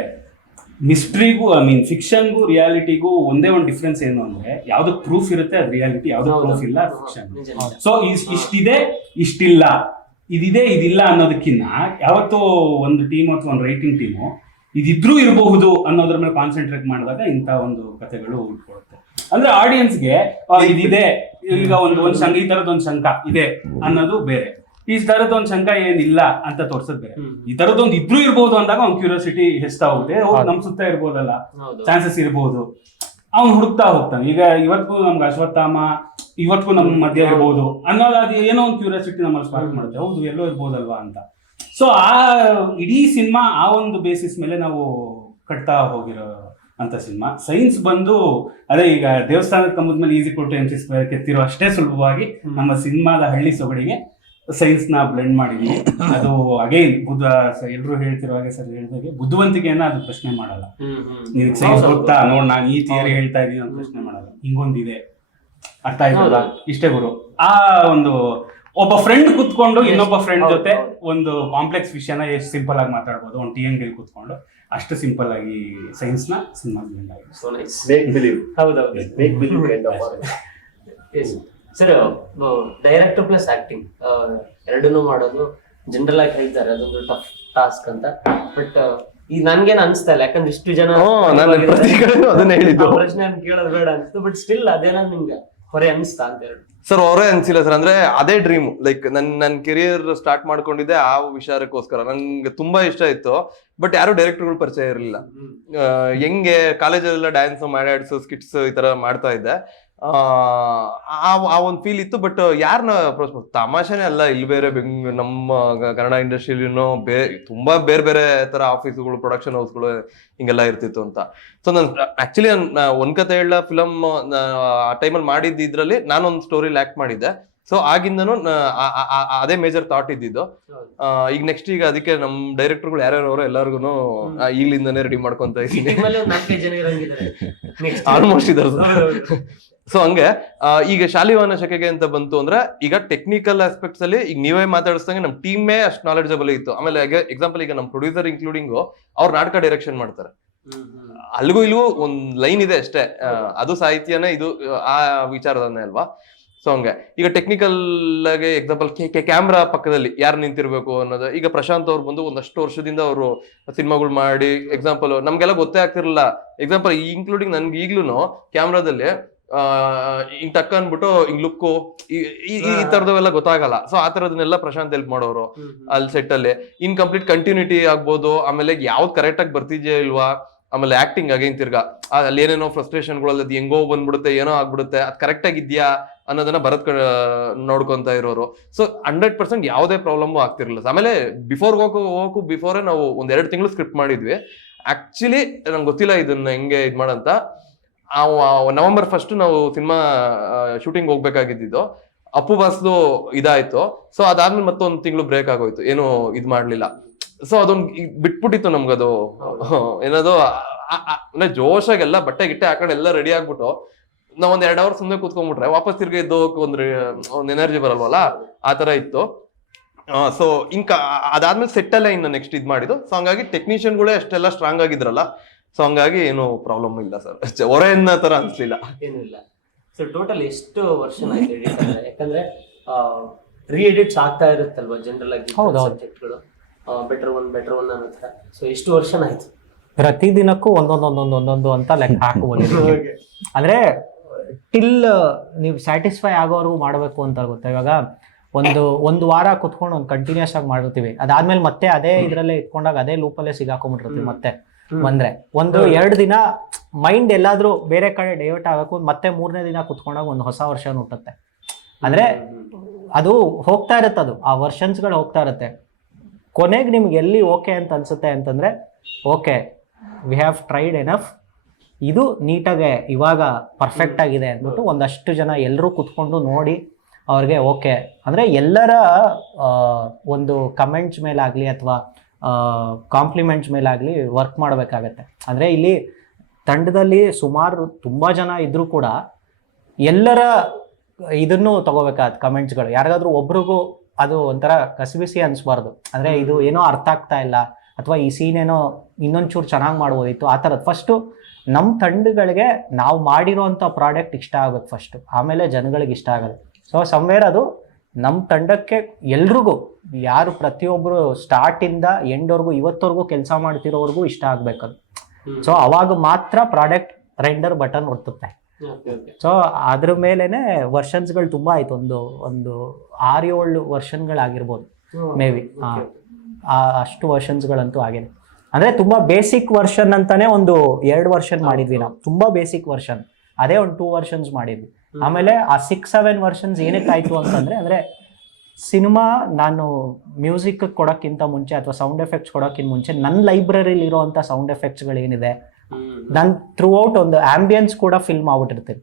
ಮಿಸ್ಟ್ರಿಗೂ ಫಿಕ್ಷನ್ಗೂ ರಿಯಾಲಿಟಿಗೂ ಒಂದೇ ಒಂದು ಡಿಫ್ರೆನ್ಸ್ ಏನು ಅಂದ್ರೆ, ಯಾವ್ದಕ್ ಪ್ರೂಫ್ ಇರುತ್ತೆ ಅದು ರಿಯಾಲಿಟಿ, ಯಾವ್ದಕ್ ಪ್ರೂಫ್ ಇಲ್ಲ ಫಿಕ್ಷನ್. ಸೊ ಇಷ್ಟಿದೆ ಇಷ್ಟಿಲ್ಲ, ಇದಿದೆ ಇದಿಲ್ಲ ಅನ್ನೋದಕ್ಕಿಂತ ಯಾವತ್ತೋ ಒಂದು ಟೀಮ್ ಅಥವಾ ಒಂದು ರೈಟಿಂಗ್ ಟೀಮು ಇದಿದ್ರೂ ಇರಬಹುದು ಅನ್ನೋದ್ರ ಮೇಲೆ ಕಾನ್ಸಂಟ್ರೇಟ್ ಮಾಡಿದಾಗ ಇಂಥ ಒಂದು ಕಥೆಗಳು ಉಟ್ಕೊಳುತ್ತೆ. ಅಂದ್ರೆ ಆಡಿಯನ್ಸ್ಗೆ ಇದಿದೆ, ಈಗ ಒಂದು ಶಂಕ, ಈ ತರದ್ ಒಂದು ಶಂಕ ಇದೆ ಅನ್ನೋದು ಬೇರೆ, ಈ ತರದ್ ಒಂದು ಶಂಕ ಏನಿಲ್ಲ ಅಂತ ತೋರ್ಸೋದ್ ಬೇರೆ. ಈ ತರದೊಂದು ಇದ್ರೂ ಇರ್ಬೋದು ಅಂದಾಗ ಅವ್ನ ಕ್ಯೂರಿಯಾಸಿಟಿ ಹೆಚ್ಚುತ್ತಾ ಹೋಗುತ್ತೆ. ನಮ್ ಸುತ್ತ ಇರ್ಬೋದಲ್ಲ, ಚಾನ್ಸಸ್ ಇರ್ಬೋದು, ಅವ್ನು ಹುಡುಕ್ತಾ ಹೋಗ್ತಾನೆ. ಈಗ ಇವತ್ತಿಗೂ ನಮ್ಗೆ ಅಶ್ವತ್ಥಾಮ ಇವತ್ತಿಗೂ ನಮ್ಮ ಮಧ್ಯ ಇರ್ಬೋದು ಅನ್ನೋದು, ಅದು ಏನೋ ಒಂದು ಕ್ಯೂರಿಯಾಸಿಟಿ ನಮ್ಮಲ್ಲಿ ಸ್ಪಾರ್ಕ್ ಮಾಡುತ್ತೆ. ಹೌದು, ಎಲ್ಲೋ ಇರ್ಬೋದಲ್ವಾ ಅಂತ. ಸೊ ಆ ಇಡೀ ಸಿನಿಮಾ ಆ ಒಂದು ಬೇಸಿಸ್ ಮೇಲೆ ನಾವು ಕಟ್ತಾ ಹೋಗಿರೋ ಅಂತ ಸಿನಿಮಾ. ಸೈನ್ಸ್ ಬಂದು ಅದೇ ಈಗ ದೇವಸ್ಥಾನದ ಕಂಬದ ಮೇಲೆ ಈಸಿ ಕೊಟ್ಟು MC ಸ್ಕ್ವೇರ್ ಕೆತ್ತಿರೋ ಅಷ್ಟೇ ಸುಲಭವಾಗಿ ನಮ್ಮ ಸಿನಿಮಾದ ಹಳ್ಳಿ ಸೊಗಡಿಗೆ ಸೈನ್ಸ್ ನ ಬ್ಲೆಂಡ್ ಮಾಡಿದೀವಿ. ಅದು ಅಗೈನ್ ಎಲ್ರು ಹೇಳ್ತಿರೋ ಹಾಗೆ ಸರ್ ಹೇಳಿದಾಗೆ ಬುದ್ಧಿವಂತಿಕೆಯನ್ನ ಅದು ಪ್ರಶ್ನೆ ಮಾಡಲ್ಲ. ನೀವು ಸೈನ್ಸ್ ಗೊತ್ತಾ ನೋಡ್ ನಾನು ಈ ಥಿಯರಿ ಹೇಳ್ತಾ ಇದೀನಿ ಅಂತ ಪ್ರಶ್ನೆ ಮಾಡಲ್ಲ. ಹಿಂಗೊಂದಿದೆ ಅರ್ಥ ಆಯ್ತಲ್ಲ, ಇಷ್ಟೇ ಗುರು. ಆ ಒಂದು ಒಬ್ಬ ಫ್ರೆಂಡ್ ಕುತ್ಕೊಂಡು ಇನ್ನೊಬ್ಬ ಫ್ರೆಂಡ್ ಜೊತೆ ಒಂದು ಕಾಂಪ್ಲೆಕ್ಸ್ ವಿಷಯನ ಎಷ್ಟು ಸಿಂಪಲ್ ಆಗಿ ಮಾತಾಡ್ಬೋದು ಒಂದು TNG ಕುತ್ಕೊಂಡು, ಅಷ್ಟು ಸಿಂಪಲ್ ಆಗಿ ಸೈನ್ಸ್ ನ ಸಿನಿಮಾ ಬ್ಲೆಂಡ್ ಆಗಿದೆ. Make believe kind of sir director plus acting ಎರಡನ್ನೂ ಮಾಡೋದು ಜನರಲ್ ಆಗಿ ಹೇಳ್ತಾರೆ ಅದೊಂದು ಟಫ್ ಟಾಸ್ಕ್ ಅಂತ. ಬಟ್ ಈ ನನ್ಗೇನು ಅನ್ಸ್ತಾ ಇಲ್ಲ, ಯಾಕಂದ್ರೆ ಇಷ್ಟು ಜನ ಅದನ್ನ ಹೇಳಿದ್ದು ಪ್ರಶ್ನೆ ಕೇಳೋದು ಬೇಡ ಅನ್ಸ್ತು. ಬಟ್ ಸ್ಟಿಲ್ ಅದೇನೋ ನಿಮ್ಗೆ ಹೊರೆ ಅನಿಸ್ತಾ ಅಂತ ಎರಡು? ಸರ್ ಅವರೇ ಅನ್ಸಿಲ್ಲ ಸರ್, ಅಂದ್ರೆ ಅದೇ ಡ್ರೀಮ್. ಲೈಕ್ ನನ್ ಕೆರಿಯರ್ ಸ್ಟಾರ್ಟ್ ಮಾಡ್ಕೊಂಡಿದ್ದೆ ಆ ವಿಚಾರಕ್ಕೋಸ್ಕರ. ನನ್ಗೆ ತುಂಬಾ ಇಷ್ಟ ಇತ್ತು, ಬಟ್ ಯಾರು ಡೈರೆಕ್ಟರ್ಗಳು ಪರಿಚಯ ಇರಲಿಲ್ಲ. ಹೆಂಗೆ ಕಾಲೇಜಲ್ಲೆಲ್ಲ ಡ್ಯಾನ್ಸ್ ಮಾಡ್ಯಾಡ್ಸು ಸ್ಕಿಟ್ಸ್ ಈ ತರ ಮಾಡ್ತಾ ಇದ್ದೆ. ಆ ಒಂದು ಫೀಲ್ ಇತ್ತು. ಬಟ್ ಯಾರನ್ನ ಅಪ್ರೋಚ್ ಮಾಡಿ ತಮಾಷೆನೇ ಅಲ್ಲ, ಇಲ್ಲಿ ಬೇರೆ ನಮ್ಮ ಕನ್ನಡ ಇಂಡಸ್ಟ್ರಿಯಲ್ಲಿನೂ ತುಂಬಾ ಬೇರೆ ಬೇರೆ ತರ ಆಫೀಸ್ಗಳು, ಪ್ರೊಡಕ್ಷನ್ ಹೌಸ್ಗಳು ಹಿಂಗೆಲ್ಲ ಇರ್ತಿತ್ತು ಅಂತ. ಸೊ ನಾನು ಆಕ್ಚುಲಿ ಒಂದ್ ಕತೆ ಹೇಳ ಫಿಲಮ್ ಆ ಟೈಮಲ್ಲಿ ಮಾಡಿದ್ದು ಇದ್ರಲ್ಲಿ ನಾನೊಂದು ಸ್ಟೋರಿಲಿ ಆಕ್ಟ್ ಮಾಡಿದ್ದೆ. ಸೊ ಆಗಿಂದನು ಅದೇ ಮೇಜರ್ ಥಾಟ್ ಇದ್ದಿದ್ದು. ಈಗ ನೆಕ್ಸ್ಟ್ ಈಗ ಅದಕ್ಕೆ ನಮ್ ಡೈರೆಕ್ಟರ್ಗಳು ಯಾರ್ಯಾರು ಎಲ್ಲಾರ್ಗು ಈಗ್ಲಿಂದಾನೇ ರೆಡಿ ಮಾಡ್ಕೊಂತ ಇದ್ದೀನಿ. ಆಲ್ಮೋಸ್ಟ್ ಇದಾರೆ. ಸೊ ಹಂಗೆ ಈಗ ಶಾಲಿವಾಹನ ಶಕೆಗೆ ಅಂತ ಬಂತು ಅಂದ್ರೆ ಈಗ ಟೆಕ್ನಿಕಲ್ ಆಸ್ಪೆಕ್ಟ್ಸ್ ಅಲ್ಲಿ ಈಗ ನೀವೇ ಮಾತಾಡಿಸ್ದಂಗೆ ನಮ್ ಟೀಮೇ ಅಷ್ಟು ನಾಲೆಡ್ಜಬಲ್ ಇತ್ತು. ಆಮೇಲೆ ಎಕ್ಸಾಂಪಲ್ ಈಗ ನಮ್ ಪ್ರೊಡ್ಯೂಸರ್ ಇನ್ಕ್ಲೂಡಿಂಗ್ ಅವ್ರು ನಾಟಕ ಡೈರೆಕ್ಷನ್ ಮಾಡ್ತಾರೆ. ಅಲ್ಲಿಗೂ ಇಲ್ಲಿಗೂ ಒಂದ್ ಲೈನ್ ಇದೆ ಅಷ್ಟೇ, ಅದು ಸಾಹಿತ್ಯನೇ, ಇದು ಆ ವಿಚಾರದನ್ನೇ ಅಲ್ವಾ. ಸೊ ಹಂಗೆ ಈಗ ಟೆಕ್ನಿಕಲ್ ಆಗಿ ಎಕ್ಸಾಂಪಲ್ ಕ್ಯಾಮ್ರಾ ಪಕ್ಕದಲ್ಲಿ ಯಾರು ನಿಂತಿರ್ಬೇಕು ಅನ್ನೋದು. ಈಗ ಪ್ರಶಾಂತ್ ಅವ್ರು ಬಂದು ಒಂದಷ್ಟು ವರ್ಷದಿಂದ ಅವರು ಸಿನಿಮಾಗಳು ಮಾಡಿ ಎಕ್ಸಾಂಪಲ್ ನಮ್ಗೆಲ್ಲ ಗೊತ್ತೇ ಆಗ್ತಿರ್ಲಿಲ್ಲ. ಎಕ್ಸಾಂಪಲ್ ಇನ್ಕ್ಲೂಡಿಂಗ್ ನನ್ಗೆ ಈಗ್ಲೂ ಕ್ಯಾಮ್ರಾದಲ್ಲಿ ಹಿಂಗ್ ಟಕ್ ಅನ್ಬಿಟ್ಟು ಹಿಂಗ್ ಲುಕ್ಕು ಈ ತರದವೆಲ್ಲ ಗೊತ್ತಾಗಲ್ಲ. ಸೊ ಆ ತರದನ್ನೆಲ್ಲ ಪ್ರಶಾಂತ್ ಹೆಲ್ಪ್ ಮಾಡೋರು ಅಲ್ಲಿ ಸೆಟ್ ಅಲ್ಲಿ. ಇನ್ಕಂಪ್ಲೀಟ್ ಕಂಟಿನ್ಯೂಟಿ ಆಗ್ಬೋದು, ಆಮೇಲೆ ಯಾವ್ದು ಕರೆಕ್ಟ್ ಆಗಿ ಬರ್ತಿದ್ಯಾ ಇಲ್ವಾ, ಆಮೇಲೆ ಆಕ್ಟಿಂಗ್ ಅಗೈನ್ ತಿರ್ಗಾ ಅಲ್ಲಿ ಏನೇನೋ ಫ್ರಸ್ಟ್ರೇಷನ್ಗಳು ಅದು ಹೆಂಗೋ ಬಂದ್ಬಿಡುತ್ತೆ, ಏನೋ ಆಗ್ಬಿಡುತ್ತೆ, ಅದು ಕರೆಕ್ಟ್ ಆಗಿದ್ಯಾ ಅನ್ನೋದನ್ನ ನೋಡ್ಕೊಂತ ಇರೋರು. ಸೊ 100% ಯಾವುದೇ ಪ್ರಾಬ್ಲಮ್ ಆಗ್ತಿರ್ಲಿಲ್ಲ. ಆಮೇಲೆ ಹೋಗಕ್ಕೂ ಬಿಫೋರೇ ನಾವು ಒಂದ್ 2 ತಿಂಗಳು ಸ್ಕ್ರಿಪ್ಟ್ ಮಾಡಿದ್ವಿ. ಆಕ್ಚುಲಿ ನಂಗೆ ಗೊತ್ತಿಲ್ಲ ಇದನ್ನ ಹೆಂಗೆ ಇದ್ ಮಾಡಂತ. ನವೆಂಬರ್ 1 ನಾವು ಸಿನಿಮಾ ಶೂಟಿಂಗ್ ಹೋಗ್ಬೇಕಾಗಿದ್ದು. ಅಪ್ಪು ಬಾಸ್ದು ಇದಾಯ್ತು. ಸೊ ಅದಾದ್ಮೇಲೆ ಮತ್ತೊಂದು ತಿಂಗಳು ಬ್ರೇಕ್ ಆಗೋಯ್ತು, ಏನು ಇದ್ ಮಾಡ್ಲಿಲ್ಲ. ಸೊ ಅದೊಂದು ಬಿಟ್ಬಿಟ್ಟಿತ್ತು ನಮ್ಗದು. ಏನದು ಅಂದ್ರೆ ಜೋಶಾಗೆಲ್ಲ ಬಟ್ಟೆ ಗಿಟ್ಟೆ ಹಾಕೊಂಡು ಎಲ್ಲ ರೆಡಿ ಆಗ್ಬಿಟ್ಟು ನಾವ್ ಒಂದ್ 2 ಅವರ್ ಸುಮ್ಮನೆ ಕೂತ್ಕೊಂಡ್ಬಿಟ್ರೆ ವಾಪಸ್ ತಿರ್ಗಿ ಇದ್ದು ಒಂದ್ ಎನರ್ಜಿ ಬರಲ್ವಲ್ಲ, ಆ ತರ ಇತ್ತು. ಸೊ ಅದಾದ್ಮೇಲೆ ಸೆಟ್ ಅಲ್ಲೇ ಇನ್ನು ನೆಕ್ಸ್ಟ್ ಇದ್ ಮಾಡಿದ್ದು. ಸೊ ಹಂಗಾಗಿ ಟೆಕ್ನಿಷಿಯನ್ಗಳೇ ಅಷ್ಟೆಲ್ಲ ಸ್ಟ್ರಾಂಗ್ ಆಗಿದ್ರಲ್ಲ. ಸೊ ಹಂಗಾಗಿ ಏನು ಪ್ರಾಬ್ಲಮ್ ಇಲ್ಲ ಸರ್, ಹೊರೆ ಅನ್ನೋ ತರ ಅನ್ಸ್ಲಿಲ್ಲ. ಏನೂ ಇಲ್ಲ. ಸೊ ಟೋಟಲ್ ಎಷ್ಟು ವರ್ಷನ್ ಆಯ್ತು ಎಡಿಟ್ ಅಂದ್ರೆ? ಯಾಕಂದ್ರೆ ರೀ ಎಡಿಟ್ಸ್ ಆಗ್ತಾ ಇರುತ್ತಲ್ವಾ ಜನರಲ್ ಆಗಿ ಸಬ್ಜೆಕ್ಟ್ಗಳು, ಬೆಟರ್ ಒನ್ ಅನ್ನೋ ತರ. ಸೊ ಎಷ್ಟು ವರ್ಷನ್ ಆಯ್ತು? ಪ್ರತಿದಿನಕ್ಕೂ ಒಂದೊಂದು ಅಂತ ಲೆಕ್ಕ ಹಾಕಬಹುದು. ಅಂದ್ರೆ ಟಿಲ್ ನೀವು ಸ್ಯಾಟಿಸ್ಫೈ ಆಗೋವರೆಗೂ ಮಾಡಬೇಕು ಅಂತ ಗೊತ್ತಾ. ಇವಾಗ ಒಂದು ವಾರ ಕುತ್ಕೊಂಡು ಒಂದು ಕಂಟಿನ್ಯೂಸ್ ಆಗಿ ಮಾಡಿರ್ತೀವಿ, ಅದಾದ್ಮೇಲೆ ಮತ್ತೆ ಅದೇ ಇದ್ರಲ್ಲೇ ಇಟ್ಕೊಂಡಾಗ ಅದೇ ಲೂಪಲ್ಲೇ ಸಿಗಾಕೊಂಡ್ಬಿಟ್ಟಿರ್ತೀವಿ. ಮತ್ತೆ ಬಂದ್ರೆ 1-2 ದಿನ ಮೈಂಡ್ ಎಲ್ಲಾದ್ರೂ ಬೇರೆ ಕಡೆ ಡೈವರ್ಟ್ ಆಗಬೇಕು, ಮತ್ತೆ 3ನೇ ದಿನ ಕುತ್ಕೊಂಡಾಗ ಒಂದು ಹೊಸ ವರ್ಷನ್ ಹುಟ್ಟುತ್ತೆ. ಅಂದ್ರೆ ಅದು ಹೋಗ್ತಾ ಇರುತ್ತೆ, ಅದು ಆ ವರ್ಷನ್ಸ್ಗಳು ಹೋಗ್ತಾ ಇರುತ್ತೆ. ಕೊನೆಗೆ ನಿಮ್ಗೆ ಎಲ್ಲಿ ಓಕೆ ಅಂತ ಅನ್ಸುತ್ತೆ ಅಂತಂದ್ರೆ okay we have tried enough, ಇದು ನೀಟಾಗೆ ಇವಾಗ ಪರ್ಫೆಕ್ಟ್ ಆಗಿದೆ ಅಂದ್ಬಿಟ್ಟು ಒಂದಷ್ಟು ಜನ ಎಲ್ಲರೂ ಕುತ್ಕೊಂಡು ನೋಡಿ ಅವ್ರಿಗೆ ಓಕೆ ಅಂದರೆ ಎಲ್ಲರ ಒಂದು ಕಮೆಂಟ್ಸ್ ಮೇಲಾಗಲಿ ಅಥವಾ ಕಾಂಪ್ಲಿಮೆಂಟ್ಸ್ ಮೇಲಾಗಲಿ ವರ್ಕ್ ಮಾಡಬೇಕಾಗತ್ತೆ. ಅಂದರೆ ಇಲ್ಲಿ ತಂಡದಲ್ಲಿ ಸುಮಾರು ತುಂಬ ಜನ ಇದ್ದರೂ ಕೂಡ ಎಲ್ಲರ ಇದನ್ನು ತಗೋಬೇಕಾಗತ್ತೆ ಕಮೆಂಟ್ಸ್ಗಳು. ಯಾರಿಗಾದ್ರೂ ಒಬ್ರಿಗೂ ಅದು ಒಂಥರ ಕಸಿಬಿಸಿ ಅನಿಸ್ಬಾರ್ದು. ಅಂದರೆ ಇದು ಏನೋ ಅರ್ಥ ಆಗ್ತಾ ಇಲ್ಲ ಅಥವಾ ಈ ಸೀನ್ ಏನೋ ಇನ್ನೊಂಚೂರು ಚೆನ್ನಾಗಿ ಮಾಡ್ಬೋದಿತ್ತು ಆ ಥರದ್ದು. ಫಸ್ಟು ನಮ್ಮ ತಂಡಗಳಿಗೆ ನಾವು ಮಾಡಿರೋವಂಥ ಪ್ರಾಡಕ್ಟ್ ಇಷ್ಟ ಆಗಬೇಕು ಫಸ್ಟು, ಆಮೇಲೆ ಜನಗಳಿಗೆ ಇಷ್ಟ ಆಗೋದು. ಸೊ ಸಮ್ವೇರ್ ಅದು ನಮ್ಮ ತಂಡಕ್ಕೆ ಎಲ್ರಿಗೂ ಯಾರು ಪ್ರತಿಯೊಬ್ಬರು ಸ್ಟಾರ್ಟಿಂದ ಎಂಡ್ವರೆಗೂ ಇವತ್ತವರೆಗೂ ಕೆಲಸ ಮಾಡ್ತಿರೋವ್ರಿಗೂ ಇಷ್ಟ ಆಗಬೇಕದು. ಸೊ ಅವಾಗ ಮಾತ್ರ ಪ್ರಾಡಕ್ಟ್ ರೆಂಡರ್ ಬಟನ್ ಒತ್ತುತ್ತೆ. ಸೊ ಅದ್ರ ಮೇಲೇನೆ ವರ್ಷನ್ಸ್ಗಳು ತುಂಬ ಆಯ್ತು, ಒಂದು 6-7 ವರ್ಷನ್ಗಳಾಗಿರ್ಬೋದು ಮೇ ಬಿ. ಅಷ್ಟು ವರ್ಷನ್ಸ್ಗಳಂತೂ ಆಗಿದೆ. ಅಂದರೆ ತುಂಬ ಬೇಸಿಕ್ ವರ್ಷನ್ ಅಂತಾನೆ ಒಂದು 2 ವರ್ಷನ್ ಮಾಡಿದ್ವಿ ನಾವು, ತುಂಬ ಬೇಸಿಕ್ ವರ್ಷನ್. ಅದೇ ಒಂದು 2 ವರ್ಷನ್ಸ್ ಮಾಡಿದ್ವಿ. ಆಮೇಲೆ ಆ 6-7 ವರ್ಷನ್ಸ್ ಏನಕ್ಕಾಯ್ತು ಅಂತಂದ್ರೆ ಅಂದರೆ ಸಿನಿಮಾ ನಾನು ಮ್ಯೂಸಿಕ್ ಕೊಡೋಕ್ಕಿಂತ ಮುಂಚೆ ಅಥವಾ ಸೌಂಡ್ ಎಫೆಕ್ಟ್ಸ್ ಕೊಡೋಕ್ಕಿಂತ ಮುಂಚೆ ನನ್ನ ಲೈಬ್ರರಿಲಿ ಇರುವಂಥ ಸೌಂಡ್ ಎಫೆಕ್ಟ್ಸ್ಗಳೇನಿದೆ ನಾನು ಥ್ರೂ ಔಟ್ ಒಂದು ಆಂಬಿಯನ್ಸ್ ಕೂಡ ಫಿಲ್ ಮಾಡ್ಬಿಟ್ಟಿರ್ತೀನಿ.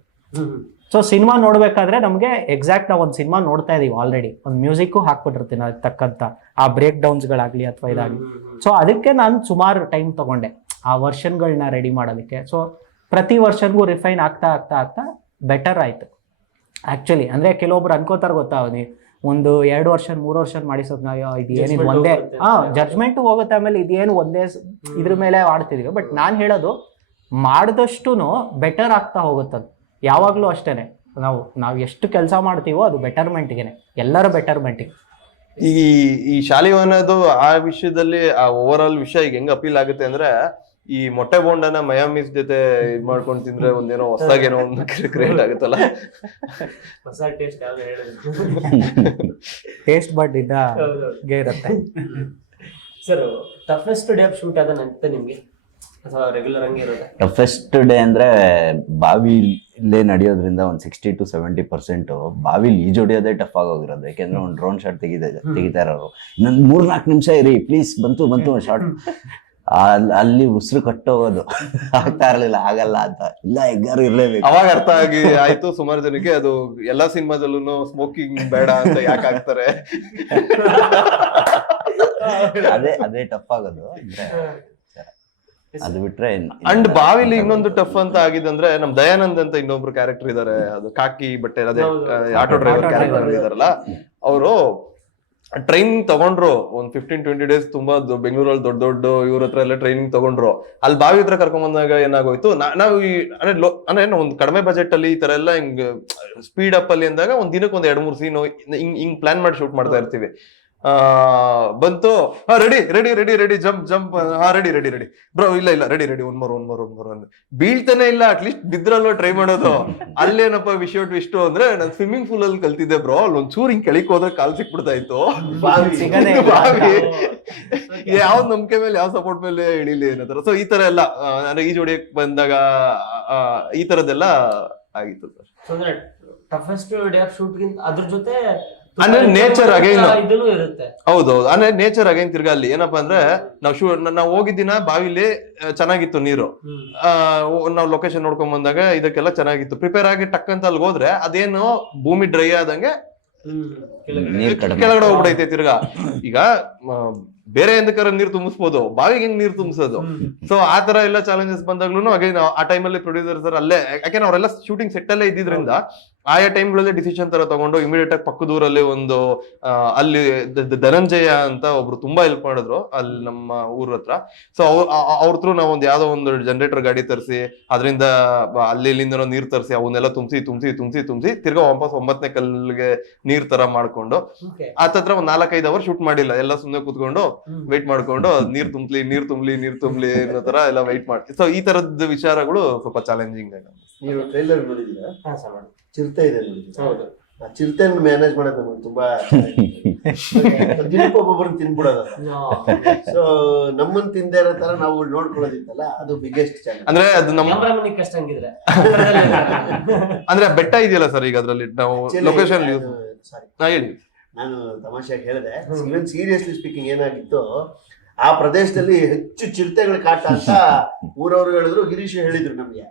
ಸೊ ಸಿನಿಮಾ ನೋಡ್ಬೇಕಾದ್ರೆ ನಮಗೆ ಎಕ್ಸಾಕ್ಟ್ ನಾವು ಒಂದು ಸಿನಿಮಾ ನೋಡ್ತಾ ಇದೀವಿ ಆಲ್ರೆಡಿ, ಒಂದು ಮ್ಯೂಸಿಕ್ಕು ಹಾಕ್ಬಿಟ್ಟಿರ್ತೀನಿ ಅದಕ್ಕೆ ತಕ್ಕಂತ ಆ ಬ್ರೇಕ್ ಡೌನ್ಸ್ಗಳಾಗಲಿ ಅಥವಾ ಇದಾಗಲಿ. ಸೊ ಅದಕ್ಕೆ ನಾನು ಸುಮಾರು ಟೈಮ್ ತಗೊಂಡೆ ಆ ವರ್ಷನ್ಗಳನ್ನ ರೆಡಿ ಮಾಡೋದಕ್ಕೆ. ಸೊ ಪ್ರತಿ ವರ್ಷನ್ಗೂ ರಿಫೈನ್ ಆಗ್ತಾ ಆಗ್ತಾ ಆಗ್ತಾ ಬೆಟರ್ ಆಯಿತು ಆ್ಯಕ್ಚುಲಿ. ಅಂದರೆ ಕೆಲವೊಬ್ರು ಅನ್ಕೋತಾರೆ ಗೊತ್ತಾ, ಒಂದು 2 ವರ್ಷ 3 ವರ್ಷ ಮಾಡಿಸೋದು ನಾವು ಇದೇನಿದು ಒಂದೇ ಜಡ್ಜ್ಮೆಂಟ್ ಹೋಗುತ್ತೆ, ಆಮೇಲೆ ಇದೇನು ಒಂದೇ ಇದ್ರ ಮೇಲೆ ಆಡ್ತಿದೀವಿ. ಬಟ್ ನಾನು ಹೇಳೋದು ಮಾಡಿದಷ್ಟು ಬೆಟರ್ ಆಗ್ತಾ ಹೋಗುತ್ತದು ಯಾವಾಗಲೂ ಅಷ್ಟೇ. ನಾವು ಎಷ್ಟು ಕೆಲಸ ಮಾಡ್ತೀವೋ ಅದು ಬೆಟರ್ಮೆಂಟ್ಗೆ, ಎಲ್ಲರ ಬೆಟರ್ಮೆಂಟಿಗೆ. ಈ ಶಾಲಿವಾನದು ಆ ವಿಷಯದಲ್ಲಿ ಆ ಓವರ್ ಆಲ್ ವಿಷಯ ಈಗ ಹೆಂಗ್ ಅಪೀಲ್ ಆಗುತ್ತೆ ಅಂದ್ರೆ, ಈ ಮೊಟ್ಟೆ ಬೋಂಡನ ಮಯಾಮೀಸ್ ಜೊತೆ ಇದ್ ಮಾಡ್ಕೊಂಡು ತಿಂದ್ರೆ ಒಂದೇನೋ ಹೊಸದಾಗೇನೋ ಒಂದು ಕ್ರಿಯೇಟ್ ಆಗುತ್ತಲ್ಲ, ಹೊಸ ಟೇಸ್ಟ್ ಯಾವ್ದು ಹೇಳಿದ್ರು ಟೇಸ್ಟ್ ಬಡ್ ಇರುತ್ತೆ. Sir toughest day of shoot ಅದನ್ನಂತ ನಿಮ್ಗೆ ಅಥವಾ ರೆಗ್ಯುಲರ್ ಹಂಗೆ ಇರುತ್ತೆ? ಟಫೆಸ್ಟ್ ಡೇ ಅಂದ್ರೆ ಬಾವಿಲೇ ನಡೆಯೋದ್ರಿಂದ ಒಂದು 60 to 70% ಬಾವಿಲಿ ಈಜೊಡಿಯೋದೇ ಟಫ್ ಆಗೋಗಿರೋದು. ಯಾಕೆಂದ್ರೆ ಒಂದು ಡ್ರೋನ್ ಶಾಟ್ ತೆಗಿತಾ ಇರೋರು, ಇನ್ನೊಂದು 3-4 ನಿಮಿಷ ಇರಿ ಪ್ಲೀಸ್, ಬಂತು ಶಾರ್ಟ್, ಅಲ್ಲಿ ಉಸಿರು ಕಟ್ಟೋಗೋದು ಆಗ್ತಾ ಇರ್ಲಿಲ್ಲ, ಆಗಲ್ಲ ಅಂತ. ಇಲ್ಲ ಹೆಗ್ಗಾರು ಇರ್ಲೇಬೇಕು. ಅವಾಗ ಅರ್ಥ ಆಯ್ತು ಸುಮಾರು ಜನಕ್ಕೆ, ಅದು ಎಲ್ಲಾ ಸಿನಿಮಾದಲ್ಲೂ ಸ್ಮೋಕಿಂಗ್ ಬೇಡ ಅಂತ ಯಾಕೆ ಆಗ್ತಾರೆ. ಅದೇ ಟಫ್ ಆಗೋದು. ಅಂದ್ರೆ ಅದು ಬಿಟ್ರೆ ಅಂಡ್ ಬಾವಿಲಿ ಇನ್ನೊಂದು ಟಫ್ ಅಂತ ಆಗಿದಂದ್ರೆ ನಮ್ ದಯಾನಂದ್ ಅಂತ ಇನ್ನೊಬ್ರು ಕ್ಯಾರೆಕ್ಟರ್ ಇದಾರೆ, ಅದು ಕಾಕಿ ಬಟ್ಟೆ ಅದೇ ಆಟೋ ಡ್ರೈವರ್ ಕ್ಯಾರೆಕ್ಟರ್ ಇದಾರಲ್ಲ, ಅವರು ಟ್ರೈನಿಂಗ್ ತಗೊಂಡ್ರು ಒಂದ್ 15-20 ಡೇಸ್. ತುಂಬಾ ಬೆಂಗಳೂರಲ್ಲಿ ದೊಡ್ಡ ಇವ್ರ ಹತ್ರ ಎಲ್ಲ ಟ್ರೈನಿಂಗ್ ತಗೊಂಡ್ರು. ಅಲ್ಲಿ ಬಾವಿ ಹತ್ರ ಕರ್ಕೊಂಡ್ ಬಂದಾಗ ಏನಾಗೋಯ್ತು, ನಾವು ಅಂದ್ರೆ ಒಂದು ಕಡಿಮೆ ಬಜೆಟ್ ಅಲ್ಲಿ ಈ ತರ ಎಲ್ಲ ಹಿಂಗ್ ಸ್ಪೀಡ್ ಅಪ್ ಅಲ್ಲಿ ಅಂದಾಗ ಒಂದ್ ದಿನಕ್ಕೆ 2-3 ಸೀನ್ ಹಿಂಗ್ ಪ್ಲಾನ್ ಮಾಡಿ ಶೂಟ್ ಮಾಡ್ತಾ ಇರ್ತೀವಿ. ಬಂತು, ರೆಡಿ ಜಂಪ್ ರೆಡಿ ಬ್ರೋ, ಇಲ್ಲ ರೆಡಿ ಒನ್ ಮೋರ್ ಅಂತ ಬೀಳ್ತಾನೆ ಇಲ್ಲ. ಅಟ್ಲೀಸ್ಟ್ ಬಿದ್ರಲ್ವ ಟ್ರೈ ಮಾಡೋದು. ಅಲ್ಲೇನಪ್ಪ ವಿಷಯ ಇಷ್ಟು ಅಂದ್ರೆ, ನಾನು ಸ್ವಿಮ್ಮಿಂಗ್ ಪೂಲ್ ಅಲ್ಲಿ ಕಲ್ತಿದ್ದೆ ಬ್ರೋ, ಅಲ್ಲಿ ಒಂಚೂರು ಹಿಂಗ್ ಕೆಳಕ್ ಹೋದ್ರೆ ಕಾಲ್ ಸಿಕ್ಬಿಡ್ತಾ ಇತ್ತು. ಯಾವ್ ನಂಬಿಕೆ ಮೇಲೆ ಯಾವ ಸಪೋರ್ಟ್ ಮೇಲೆ ಇಳಿಲಿ ಏನಂತಾರ. ಸೊ ಈ ತರ ಎಲ್ಲ ಅಂದ್ರೆ ಈ ಜೋಡಿಯಕ್ ಬಂದಾಗ ಈ ತರದೆಲ್ಲ ಆಗಿತ್ತು sir. Toughest day of shoot ಗಿಂತ ಅದ್ರ ಜೊತೆ ಅಂದ್ರೆ ನೇಚರ್ ಅಗೈನ್ ಇದನ್ನು ಇರುತ್ತೆ. ಹೌದೌದು, ಅಂದ್ರೆ ನೇಚರ್ ಅಗೈನ್ ತಿರ್ಗಾ ಅಲ್ಲಿ ಏನಪ್ಪಾ ಅಂದ್ರೆ, ನಾವು ಹೋಗಿದ್ದಿನ ಬಾವಿಲಿ ಚೆನ್ನಾಗಿತ್ತು ನೀರು, ನಾವು ಲೊಕೇಶನ್ ನೋಡ್ಕೊಂಡ್ ಬಂದಾಗ ಇದಕ್ಕೆಲ್ಲ ಚೆನ್ನಾಗಿತ್ತು. ಪ್ರಿಪೇರ್ ಆಗಿ ಟಕ್ ಅಂತ ಅಲ್ಲಿ ಹೋದ್ರೆ ಅದೇನು ಭೂಮಿ ಡ್ರೈ ಆದಂಗೆ ಕೆಳಗಡೆ ಹೋಗ್ಬಿಡೈತೆ ತಿರ್ಗಾ. ಈಗ ಬೇರೆ ಎಂದಕ್ಕಾರ ನೀರ್ ತುಂಬಿಸ್ಬೋದು, ಬಾವಿಗೆ ಹೆಂಗ್ ನೀರ್ ತುಂಬಿಸೋದು. ಸೊ ಆ ತರ ಎಲ್ಲ ಚಾಲೆಂಜಸ್ ಬಂದಾಗ್ಲೂ ಅಗೈನ್ ಆ ಟೈಮಲ್ಲಿ ಪ್ರೊಡ್ಯೂಸರ್ ಅಲ್ಲೇ, ಯಾಕೆಂದ್ರೆ ಅವರೆಲ್ಲ ಶೂಟಿಂಗ್ ಸೆಟ್ ಅಲ್ಲೇ ಇದ್ದಿದ್ರಿಂದ ಆಯಾ ಟೈಮ್ಗಳಲ್ಲಿ ಡಿಸಿಷನ್ ತರ ತಗೊಂಡು ಇಮಿಡಿಯೇಟ್ ಆಗಿ ಪಕ್ಕದೂರಲ್ಲಿ ಒಂದು ಅಲ್ಲಿ ಧನಂಜಯ ಅಂತ ಒಬ್ರು ತುಂಬಾ ಹೆಲ್ಪ್ ಮಾಡಿದ್ರು ಅಲ್ಲಿ ನಮ್ಮ ಊರ ಹತ್ರ. ಸೊ ಅವ್ರ ಥ್ರೂ ನಾವು ಯಾವ್ದೋ ಒಂದು ಜನರೇಟರ್ ಗಾಡಿ ತರಿಸಿ ಅದರಿಂದ ಇಲ್ಲಿಂದ ನೀರ್ ತರಿಸಿ ಅವನ್ನೆಲ್ಲ ತುಂಬಿಸಿ ತಿರ್ಗಾ ವಾಪಸ್ 9ನೇ ಕಲ್ಲಿಗೆ ನೀರ್ ತರ ಮಾಡ್ಕೊಂಡು ಆತತ್ರ ಒಂದ್ 4-5 ಅವರ್ ಶೂಟ್ ಮಾಡಿಲ್ಲ. ಎಲ್ಲ ಸುಮ್ನೆ ಕೂತ್ಕೊಂಡು ವೇಟ್ ಮಾಡ್ಕೊಂಡು ನೀರ್ ತುಂಬಲಿ ಅನ್ನೋ ತರ ಎಲ್ಲ ವೇಟ್ ಮಾಡಿ. ಸೊ ಈ ತರದ ವಿಚಾರಗಳು ಸ್ವಲ್ಪ ಚಾಲೆಂಜಿಂಗ್. ನೀವು ಟ್ರೈಲರ್ ನೋಡಿದೀರಾ? ಚಿರತೆ ಇದೆ ನೋಡಿದ್ದೀರಾ? ಆ ಚಿರತೆ ಮ್ಯಾನೇಜ್ ಮಾಡೋದು ನಮ್ಗೆ ತುಂಬಾ ದಿನಕ್ಕೆ ಒಬ್ಬೊಬ್ಬರನ್ನ ತಿನ್ಬಿಡೋದು. ಸೊ ನಮ್ಮನ್ನ ತಿಂದೇ ಇರೋ ತರ ನಾವು ನೋಡ್ಕೊಳ್ಳೋದಿತ್ತಲ್ಲ, ಅದು ಬಿಗ್ಗೆಸ್ಟ್ ಚಾಲೆಂಜ್. ಅಂದ್ರೆ ಅದು ನಮ್ಮ ಕಷ್ಟ ಹಂಗಿದ್ರೆ ಅಂದ್ರೆ ಬೆಟ್ಟ ಇದೆಯಲ್ಲ ಸರ್, ಈಗ ಅದ್ರಲ್ಲಿ ನಾವು ಲೊಕೇಶನ್ ಹೇಳಿ. ನಾನು ತಮಾಷೆಯಾಗಿ ಹೇಳಿದೆ, ಇವನ್ ಸೀರಿಯಸ್ಲಿ ಸ್ಪೀಕಿಂಗ್ ಏನಾಗಿತ್ತು, ಆ ಪ್ರದೇಶದಲ್ಲಿ ಹೆಚ್ಚು ಚಿರತೆಗಳ ಕಾಟ ಅಂತ ಊರವ್ರು ಹೇಳಿದ್ರು, ಗಿರೀಶ್ ಹೇಳಿದ್ರು ನಮ್ಗೆ.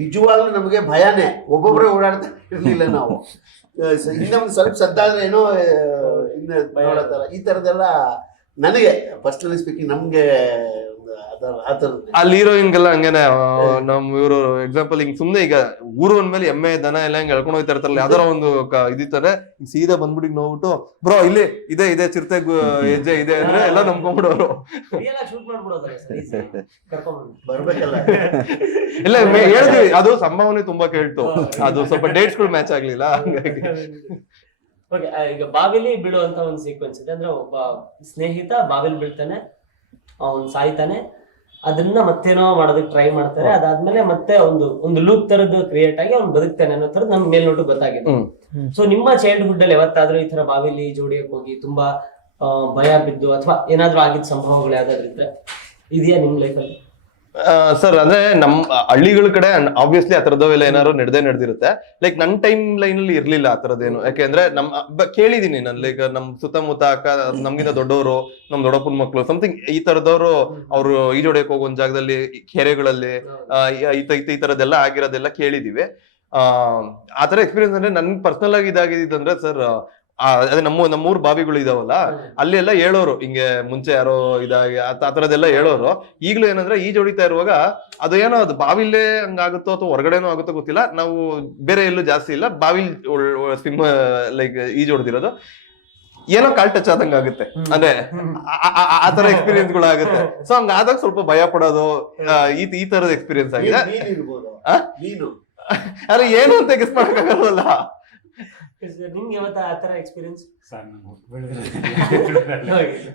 ನಿಜವಾಗ್ಲೂ ನಮಗೆ ಭಯನೇ, ಒಬ್ಬೊಬ್ಬರೇ ಓಡಾಡ್ತಾ ಇರ್ಲಿಲ್ಲ ನಾವು. ಇನ್ನ ಒಂದು ಸ್ವಲ್ಪ ಸದ್ದಾದ್ರೆ ಏನೋ ನೋಡತ್ತಾರ, ಈ ತರದೆಲ್ಲ ನನಗೆ ಪರ್ಸನಲಿ ಸ್ಪೀಕಿಂಗ್ ನಮ್ಗೆ ಅಲ್ಲಿ ಹೀರೋಯಿನ್ಗೆಲ್ಲ ಹಂಗೇನೆ. ನಮ್ ಇವರು ಎಕ್ಸಾಂಪಲ್ ಹಿಂಗ್ ಸುಮ್ನೆ ಈಗ ಊರು ಅಂದ್ಮೇಲೆ ಎಮ್ಮೆ ದನ ಎಲ್ಲ ಹಿಂಗ್ ಎಳ್ಕೊಂಡು ಹೋಗ್ತಾ ಇರ್ತಾರಲ್ಲ, ಯಾವ್ದಾರ ಒಂದು ಇದಿರ್ತಾರೆ, ಸೀದಾ ಬಂದ್ಬಿಟ್ಟು ನೋಡ್ಬಿಟ್ಟು ಬ್ರೋ ಇಲ್ಲಿ ಇದೆ ಚಿರತೆ ಹೆಜ್ಜೆ ಇದೆ ಅಂದ್ರೆ ಎಲ್ಲ ನಂಬ್ಕೊಂಡ್ಬಿಡೋರು. ಬರ್ಬೇಕಲ್ಲ. ಇಲ್ಲ ಹೇಳಿದ್ವಿ, ಅದು ಸಂಭಾವನೆ ತುಂಬಾ ಕೇಳ್ತು, ಅದು ಸ್ವಲ್ಪ ಡೇಟ್ಸ್ಗಳು ಮ್ಯಾಚ್ ಆಗ್ಲಿಲ್ಲ ಹಂಗಾಗಿ. ಈಗ ಬಾವಿಲಿ ಬೀಳುವಂತ ಒಂದು ಸೀಕ್ವೆನ್ಸ್ ಇದೆ. ಅಂದ್ರೆ ಒಬ್ಬ ಸ್ನೇಹಿತ ಬಾವಿಲಿ ಬೀಳ್ತಾನೆ, ಅವ್ನು ಸಾಯ್ತಾನೆ, ಅದನ್ನ ಮತ್ತೇನೋ ಮಾಡೋದಕ್ಕೆ ಟ್ರೈ ಮಾಡ್ತಾರೆ. ಅದಾದ್ಮೇಲೆ ಮತ್ತೆ ಒಂದು ಲೂಪ್ ತರದ್ದು ಕ್ರಿಯೇಟ್ ಆಗಿ ಅವ್ನು ಬದುಕ್ತಾನೆ ಅನ್ನೋ ತರದ್ ನಮ್ ಮೇಲ್ನೋಟು ಗೊತ್ತಾಗಿದೆ. ಸೊ ನಿಮ್ಮ ಚೈಲ್ಡ್ಹುಡ್ ಅಲ್ಲಿ ಯಾವತ್ತಾದ್ರೂ ಈ ತರ ಬಾವಿಲಿ ಜೋಡಿಯಕ್ಕೆ ಹೋಗಿ ತುಂಬಾ ಭಯ ಬಿದ್ದು ಅಥವಾ ಏನಾದ್ರೂ ಆಗಿದ್ದ ಸಂಭವಗಳು ಯಾವ್ದಾದ್ರು ಇದ್ರೆ ಇದೆಯಾ ನಿಮ್ ಲೈಫಲ್ಲಿ? ಸರ್ ಅಂದ್ರೆ ನಮ್ ಹಳ್ಳಿಗಳ ಕಡೆ ಆಬ್ವಿಯಸ್ಲಿ ಆ ತರದವೆಲ್ಲ ಏನಾದ್ರು ನಡೆದಿರುತ್ತೆ. ಲೈಕ್ ನನ್ ಟೈಮ್ ಲೈನ್ ಅಲ್ಲಿ ಇರ್ಲಿಲ್ಲ ಆ ತರದೇನು. ಯಾಕೆಂದ್ರೆ ಕೇಳಿದೀನಿ ನಾನು, ಲೈಕ್ ನಮ್ ಸುತ್ತಮುತ್ತ ಅಕ್ಕ ನಮ್ಗಿಂತ ದೊಡ್ಡವರು, ನಮ್ ದೊಡ್ಡಪ್ಪನ ಮಕ್ಳು ಸಮಥಿಂಗ್ ಈ ತರದವ್ರು ಅವ್ರು ಈಜೊಡೆಯಕ್ ಹೋಗೋ ಒಂದ್ ಜಾಗದಲ್ಲಿ ಕೆರೆಗಳಲ್ಲಿ ಈ ತರದೆಲ್ಲ ಆಗಿರೋದೆಲ್ಲ ಕೇಳಿದೀವಿ. ಆ ತರ ಎಕ್ಸ್ಪೀರಿಯನ್ಸ್ ಅಂದ್ರೆ ನನ್ ಪರ್ಸನಲ್ ಆಗಿ ಇದಾಗಿದ್ದಂದ್ರೆ ಸರ್, ಅದೇ ನಮ್ಮೂರ್ ಬಾವಿಗಳು ಇದಾವಲ್ಲ, ಅಲ್ಲಿ ಎಲ್ಲ ಹೇಳೋರು ಹಿಂಗೆ ಮುಂಚೆ ಯಾರೋ ಇದಾಗಿ ಆ ತರದೆಲ್ಲ ಹೇಳೋರು. ಈಗ್ಲೂ ಏನಂದ್ರೆ ಈಜ್ ಹೊಡಿತಾ ಇರುವಾಗ ಅದು ಏನೋ ಅದು ಬಾವಿಲೇ ಹಂಗಾಗುತ್ತೋ ಅಥವಾ ಹೊರಗಡೆನೋ ಆಗುತ್ತೋ ಗೊತ್ತಿಲ್ಲ, ನಾವು ಬೇರೆ ಎಲ್ಲೂ ಜಾಸ್ತಿ ಇಲ್ಲ, ಬಾವಿಲ್ ಸ್ವಿಮ್ ಲೈಕ್ ಈಜ್ ಹೊಡೆದಿರೋದು ಏನೋ ಕಾಲ್ ಟಚ್ ಆದಂಗ ಆಗುತ್ತೆ, ಅಂದ್ರೆ ಆ ತರ ಎಕ್ಸ್ಪೀರಿಯನ್ಸ್ ಗಳು ಆಗುತ್ತೆ. ಸೊ ಹಂಗಾದಾಗ ಸ್ವಲ್ಪ ಭಯ ಪಡೋದು ಈ ತರದ ಎಕ್ಸ್ಪೀರಿಯನ್ಸ್ ಆಗಿದೆ. ಅರೆ ಏನು ಅಂತ ಗೆಸ್ ಮಾಡಕ್ಕಾಗಲ್ಲ. ನಿಮ್ಗೆ ಮತ್ತೆ ಆ ತರ ಎಕ್ಸ್ಪೀರಿಯನ್ಸ್? ಸರ್ ನಾನು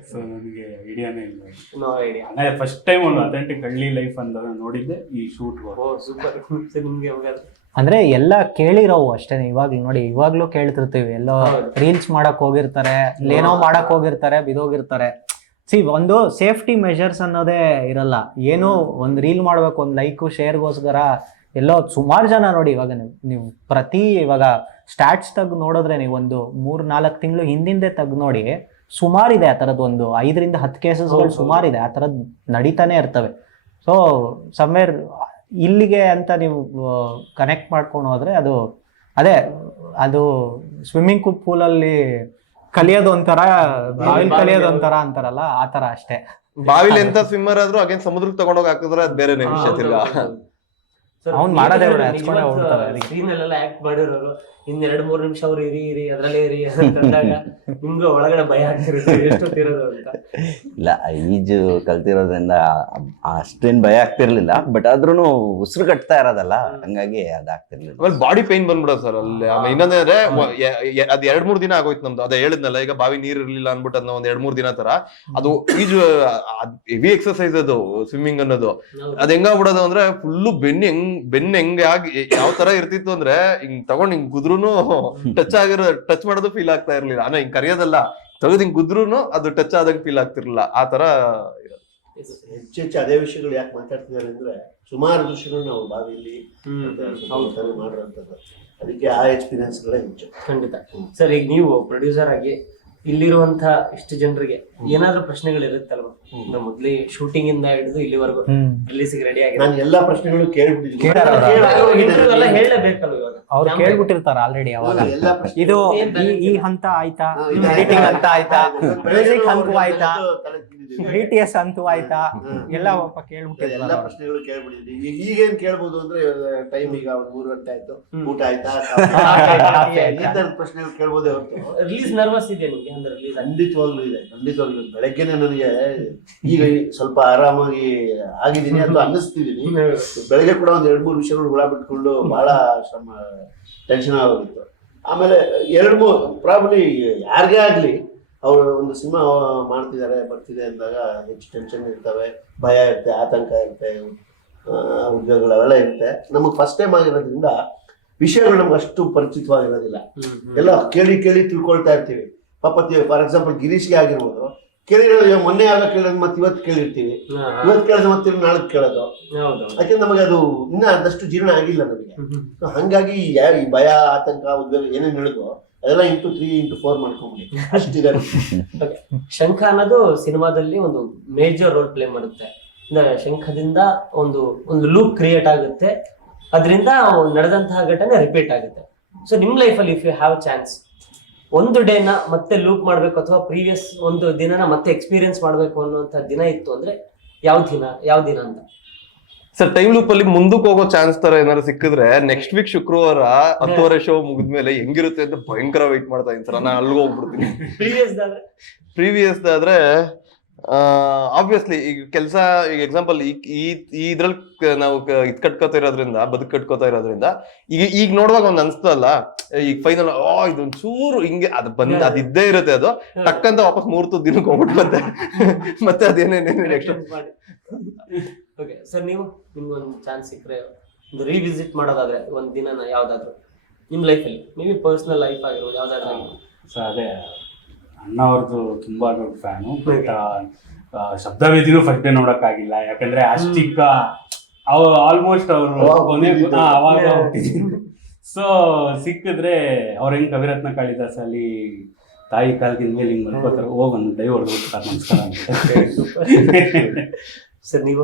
ಸೊ ನನಗೆ ಐಡಿಯಾನೇ ಇಲ್ಲ. No idea. ಅಂದ್ರೆ ಫಸ್ಟ್ ಟೈಮ್ ಒಂದು ಅಥೆಂಟಿಕ್ ಹಳ್ಳಿ ಲೈಫ್ ಅಂತ ನೋಡಿದ್ದೆ ಈ ಶೂಟ್. ಸೂಪರ್. ನಿಮ್ಗೆ ಅಂದ್ರೆ ಎಲ್ಲ ಕೇಳಿರೋವು ಅಷ್ಟೇ. ಇವಾಗ್ಲೂ ನೋಡಿ, ಇವಾಗ್ಲೂ ಕೇಳ್ತಿರ್ತೀವಿ, ಎಲ್ಲೋ ರೀಲ್ಸ್ ಮಾಡಕ್ ಹೋಗಿರ್ತಾರೆ, ಏನೋ ಮಾಡಕ್ ಹೋಗಿರ್ತಾರೆ, ಬಿದೋಗಿರ್ತಾರೆ. ಒಂದು ಸೇಫ್ಟಿ ಮೆಷರ್ಸ್ ಅನ್ನೋದೇ ಇರಲ್ಲ. ಏನೋ ಒಂದು ರೀಲ್ ಮಾಡ್ಬೇಕು, ಒಂದು ಲೈಕ್ ಶೇರ್ಗೋಸ್ಕರ ಎಲ್ಲೋ ಸುಮಾರು ಜನ ನೋಡಿ, ಇವಾಗ ನೀವು ಇವಾಗ ಸ್ಟಾಟ್ಸ್ ತೆಗ್ದು ನೋಡಿದ್ರೆ, ನೀವು ಒಂದು 3-4 ತಿಂಗಳು ಹಿಂದಿಂದೆ ತೆಗ್ದು ನೋಡಿ, ಸುಮಾರಿದೆ ಆ ಥರದ್ದು. ಒಂದು 5-10 ಕೇಸಸ್ಗಳು ಸುಮಾರಿದೆ ಆ ಥರದ್ದು ನಡೀತಾನೆ ಇರ್ತವೆ. ಸೊ ಸಮ್ವೇರ್ ಇಲ್ಲಿಗೆ ಅಂತ ನೀವು ಕನೆಕ್ಟ್ ಮಾಡ್ಕೊಂಡು ಹೋದ್ರೆ ಅದು ಸ್ವಿಮ್ಮಿಂಗ್ ಪೂಲಲ್ಲಿ ಕಲಿಯೋದು ಒಂಥರ, ಬಾವಿಲ್ ಕಲಿಯೋದು ಒಂಥರ ಅಂತಾರಲ್ಲ, ಆ ಥರ ಅಷ್ಟೇ. ಬಾವಿಲಿ ಎಂತ ಸ್ವಿಮ್ಮರ್ ಆದ್ರೂ ಅಗೇನ್ ಸಮುದ್ರಕ್ಕೆ ತಗೊಂಡೋಗಿ ಹಾಕಿದ್ರೆ ಅದು ಬೇರೆ ವಿಷಯ ತಿರ್ಗಾ. ಅವ್ನು ಮಾಡೋದೇ ಸ್ಕ್ರೀನಲ್ಲೆಲ್ಲ ಆಕ್ಟ್ ಮಾಡಿರೋರು, ಇನ್ 2-3 ನಿಮಿಷ ಅವ್ರು ಇರಿ ಅದ್ರಲ್ಲೇ ಇರಿ ಅಂತಂದಾಗ ನಿಮ್ಗೆ ಒಳಗಡೆ ಭಯ ಆಗ್ತಿರುತ್ತೆ ಎಷ್ಟೊತ್ತಿರೋದು ಅಂತ. ಇಲ್ಲ, ಈಜು ಕಲ್ತಿರೋದ್ರಿಂದ ಅಷ್ಟೇನ್ ಭಯ ಆಗ್ತಿರ್ಲಿಲ್ಲ, ಬಟ್ ಆದ್ರೂ ಉಸಿರು ಕಟ್ತಾ ಇರೋದಲ್ಲ, ಹಂಗಾಗಿ ಅದಾಗ್ತಿರ್ಲಿಲ್ಲ. ಆಮೇಲೆ ಬಾಡಿ ಪೈನ್ ಬಂದ್ಬಿಡೋದು ಸರ್ ಅಲ್ಲಿ. ಇನ್ನೊಂದ್ರೆ ಅದ್ 2-3 ದಿನ ಆಗೋಯ್ತು ನಮ್ದು. ಅದೇ ಹೇಳಿದ್ನಲ್ಲ, ಈಗ ಬಾವಿ ನೀರ್ ಇರ್ಲಿಲ್ಲ ಅನ್ಬಿಟ್ಟು ಅದನ್ನ ಒಂದ್ 2-3 ದಿನ ತರ ಅದು ಈಜು ಹೆವಿ ಎಕ್ಸರ್ಸೈಸ್ ಅದು ಸ್ವಿಮ್ಮಿಂಗ್ ಅನ್ನೋದು. ಅದ್ ಹೆಂಗಾಗ್ಬಿಡೋದು ಅಂದ್ರೆ ಫುಲ್ಲು ಬೆನ್ನು ಹೆಂಗ್ ಆಗಿ ಯಾವ ತರ ಇರ್ತಿತ್ತು ಅಂದ್ರೆ, ಹಿಂಗ್ ತಗೊಂಡ್ ಹಿಂಗ್ ಗುದ್ರುನು ಟಚ್ ಮಾಡೋದು ಫೀಲ್ ಆಗ್ತಾ ಇರ್ಲಿಲ್ಲ. ಅಂದ್ರೆ ಹಿಂಗ್ ಕರಿಯೋದಲ್ಲ, ತೆಗೆದು ಹಿಂಗ್ ಗುದ್ರುನು ಅದು ಟಚ್ ಆದಂಗ್ ಫೀಲ್ ಆಗ್ತಿರ್ಲಿಲ್ಲ. ಆ ತರ ಹೆಚ್ಚೆಚ್ಚು ಅದೇ ವಿಷಯಗಳು ಯಾಕೆ ಮಾತಾಡ್ತಿದ್ದಾರೆ ಅಂದ್ರೆ, ಸುಮಾರು ದೃಶ್ಯಗಳು ನಾವು ಬಾವಿಯಲ್ಲಿ ಮಾಡಿರೋಂಥದ್ದು. ಅದಕ್ಕೆ ಆ ಎಕ್ಸ್ಪೀರಿಯನ್ಸ್ ಗಳೇ ಹೆಚ್ಚು. ಖಂಡಿತ ಸರ್. ಈಗ ನೀವು ಪ್ರೊಡ್ಯೂಸರ್ ಆಗಿ ಇಲ್ಲಿರುವಂತ ಇಷ್ಟು ಜನರಿಗೆ ಏನಾದ್ರೂ ಪ್ರಶ್ನೆಗಳು ಇರುತ್ತಲ್ವ? ಮೊದ್ಲೇ ಶೂಟಿಂಗ್ ಇಂದ ಹಿಡಿದು ಇಲ್ಲಿವರೆಗೂ ರಿಲೀಸ್ ರೆಡಿ ಆಗಿದೆ. ನಾನು ಎಲ್ಲಾ ಪ್ರಶ್ನೆಗಳು ಕೇಳ್ಬಿಟ್ಟಿದ್ದೀನಿ. ಹೇಳಬೇಕಲ್ವ ಇವಾಗ? ಅವ್ರು ಕೇಳ್ಬಿಟ್ಟಿರ್ತಾರ ಆಲ್ರೆಡಿ. ಅವಾಗ ಇದು ಈ ಹಂತ ಆಯ್ತಾ, ಎಡಿಟಿಂಗ್ ಅಂತ ಆಯ್ತಾ, ಮ್ಯೂಸಿಕ್ ಹಂತ ಆಯ್ತಾ, BTS ಅಂತೂ ಆಯ್ತಾ, ಎಲ್ಲ ಕೇಳ್ಬಿಟ್ಟಿರ್ತಾರೆ. ಎಲ್ಲಾ ಪ್ರಶ್ನೆಗಳು ಕೇಳ್ಬಿಟ್ಟಿದ್ದೀನಿ. ಈಗೇನ್ ಕೇಳ್ಬೋದು ಅಂದ್ರೆ, ಟೈಮ್ ಈಗ 3 ಗಂಟೆ ಆಯ್ತು, ಊಟ ಆಯ್ತಾ, ಈ ತರ ಪ್ರಶ್ನೆಗಳು ಕೇಳ್ಬೋದೇ ಹೊರತು. ರಿಲೀಸ್ ನರ್ವಸ್ ಇದೆ ನಿಮ್ಗೆ? ಅಂದ್ರೆ ಖಂಡಿತವಾಗ್ಲೂ ಇದೆ. ಬೆಳಗ್ಗೆನೆ ನನಗೆ ಈಗ ಸ್ವಲ್ಪ ಆರಾಮಾಗಿ ಆಗಿದ್ದೀನಿ ಅಂತ ಅನ್ನಿಸ್ತಿದ್ದೀನಿ. ಬೆಳಗ್ಗೆ ಕೂಡ ಒಂದ್ 2-3 ವಿಷಯಗಳು ಹುಳ ಬಿಟ್ಕೊಂಡು ಬಹಳ ಟೆನ್ಷನ್ ಆಗೋಗಿತ್ತು. ಆಮೇಲೆ 2-3 ಪ್ರಾಬ್ಲಿ ಯಾರಿಗೇ ಆಗ್ಲಿ, ಅವರು ಒಂದು ಸಿನಿಮಾ ಮಾಡ್ತಿದ್ದಾರೆ ಬರ್ತಿದೆ ಅಂದಾಗ ಹೆಚ್ಚು ಟೆನ್ಷನ್ ಇರ್ತವೆ, ಭಯ ಇರುತ್ತೆ, ಆತಂಕ ಇರುತ್ತೆ, ಉದ್ಯೋಗಗಳು ಅವೆಲ್ಲ ಇರುತ್ತೆ. ನಮಗೆ ಫಸ್ಟ್ ಟೈಮ್ ಆಗಿರೋದ್ರಿಂದ ವಿಷಯಗಳು ನಮ್ಗೆ ಅಷ್ಟು ಪರಿಚಿತವಾಗಿರೋದಿಲ್ಲ. ಎಲ್ಲ ಕೇಳಿ ತಿಳ್ಕೊಳ್ತಾ ಇರ್ತೀವಿ. ಪಾಪ ಫಾರ್ ಎಕ್ಸಾಂಪಲ್ ಗಿರೀಶ್ಗೆ ಆಗಿರ್ಬೋದು, ಕೇಳಿರೋದು ಮೊನ್ನೆ ಆಗ ಕೇಳೋದು ಮತ್ತೆ ಇವತ್ತು ಕೇಳಿರ್ತೀವಿ, ಇವತ್ತು ಕೇಳೋದು ಮತ್ತೆ ನಾಳೆ ಕೇಳೋದು. ಯಾಕೆಂದ್ರೆ ನಮಗೆ ಅದು ಇನ್ನ ಅದಷ್ಟು ಜೀರ್ಣ ಆಗಿಲ್ಲ ನಮಗೆ. ಹಂಗಾಗಿ ಈ ಭಯ, ಆತಂಕ, ಉದ್ಯೋಗ ಏನೇನು ಹೇಳಿದ್ವು ಅದೆಲ್ಲ 3x4 ಮಾಡ್ಕೊಂಡ್ಬಿಡಿ ಅಷ್ಟಿದೆ. ಶಂಖ ಅನ್ನೋದು ಸಿನಿಮಾದಲ್ಲಿ ಒಂದು ಮೇಜರ್ ರೋಲ್ ಪ್ಲೇ ಮಾಡುತ್ತೆ. ಶಂಖದಿಂದ ಒಂದು ಲೂಪ್ ಕ್ರಿಯೇಟ್ ಆಗುತ್ತೆ, ಅದರಿಂದ ನಡೆದಂತಹ ಘಟನೆ ರಿಪೀಟ್ ಆಗುತ್ತೆ. ಸೊ ನಿಮ್ ಲೈಫಲ್ಲಿ ಇಫ್ ಯು ಹ್ಯಾವ್ ಚಾನ್ಸ್ ಒಂದು ಡೇನ ಮತ್ತೆ ಲೂಪ್ ಮಾಡ್ಬೇಕು, ಅಥವಾ ಪ್ರೀವಿಯಸ್ ಒಂದು ದಿನನ ಮತ್ತೆ ಎಕ್ಸ್ಪೀರಿಯನ್ಸ್ ಮಾಡ್ಬೇಕು ಅನ್ನುವಂತ ದಿನ ಇತ್ತು ಅಂದ್ರೆ ಯಾವ ದಿನ ಅಂತ? ಸರ್, ಟೈಮ್ ಲೂಪ್ ಅಲ್ಲಿ ಮುಂದಕ್ಕೆ ಹೋಗೋ ಚಾನ್ಸ್ ತರ ಏನಾದ್ರು ಸಿಕ್ಕಿದ್ರೆ ನೆಕ್ಸ್ಟ್ ವೀಕ್ ಶುಕ್ರವಾರ 10:30 ಶೋ ಮುಗಿದ್ಮೇಲೆ ಹೆಂಗಿರುತ್ತೆ ಅಂತ ಭಯಂಕರ ವೆಯ್ಟ್ ಮಾಡ್ತಾ ಇದ್ದೀನಿ ಸರ್. ನಾನು ಅಲ್ಲಿಗೆ ಹೋಗ್ಬಿಡ್ತೀನಿ. ಪ್ರೀವಿಯಸ್ ಆದ್ರೆ ಆಬ್ವಿಯಸ್ಲಿ ಈಗ ಕೆಲಸ, ಈಗ ಎಕ್ಸಾಂಪಲ್ ಇದ್ರಲ್ಲಿ ನಾವು ಕಟ್ಕೋತಾ ಇರೋದ್ರಿಂದ, ಕಟ್ಕೋತಾ ಇರೋದ್ರಿಂದ ಈಗ ನೋಡುವಾಗ ಒಂದ್ ಅನ್ಸ್ತಲ್ಲ, ಈಗ ಫೈನಲ್ ಇದೊಂದ್ ಚೂರು ಹಿಂಗೆ ಅದು ಇದ್ದೇ ಇರುತ್ತೆ. ಅದು ಟಕ್ಕಂತ ವಾಪಸ್ 3 ದಿನಕ್ಕೆ ಹೋಗ್ಬಿಟ್ಟು ಮತ್ತೆ ಅದೇನೇನೇನು ನೆಕ್ಸ್ಟ್. ಓಕೆ ಸರ್, ನಿಮ್ಗೊಂದು ಚಾನ್ಸ್ ಸಿಕ್ಕರೆ ಒಂದು ರಿವಿಸಿಟ್ ಮಾಡೋದಾದ್ರೆ ಒಂದ್ ದಿನನ ಯಾವ್ದಾದ್ರು ನಿಮ್ ಲೈಫಲ್ಲಿ, ಮೇ ಬಿ ಪರ್ಸನಲ್ ಲೈಫ್ ಆಗಿರ್ಬೋದು, ಯಾವ್ದಾದ್ರು? ಸೊ ಅದೇ ಅಣ್ಣ ಅವ್ರದ್ದು ತುಂಬಾ ದೊಡ್ಡ ಫ್ಯಾನು. ಬಟ್ ಶಬ್ದವೇದಿನೂ ಫಸ್ಟ್ ಡೇ ನೋಡಕ್ಕಾಗಿಲ್ಲ, ಯಾಕಂದ್ರೆ ಅಷ್ಟಿಕ್ಕ ಆಲ್ಮೋಸ್ಟ್ ಅವರು ಅವಾಗ ಹುಟ್ಟಿದ್ರು. ಸೊ ಸಿಕ್ಕಿದ್ರೆ ಅವ್ರ ಹೆಂಗ್ ಕವಿರತ್ನ ಕಾಳಿದಾಸ ಅಲ್ಲಿ ತಾಯಿ ಕಾಲದಿಂದ ಮೇಲೆ ಹಿಂಗ್ ಮಲ್ಕೋತಾರೆ, ಹೋಗ್ ಒಂದು ಡೈ ಹೊಡೆದು ನಮಸ್ಕಾರ ಅಂತ. ಸರ್ ನೀವು?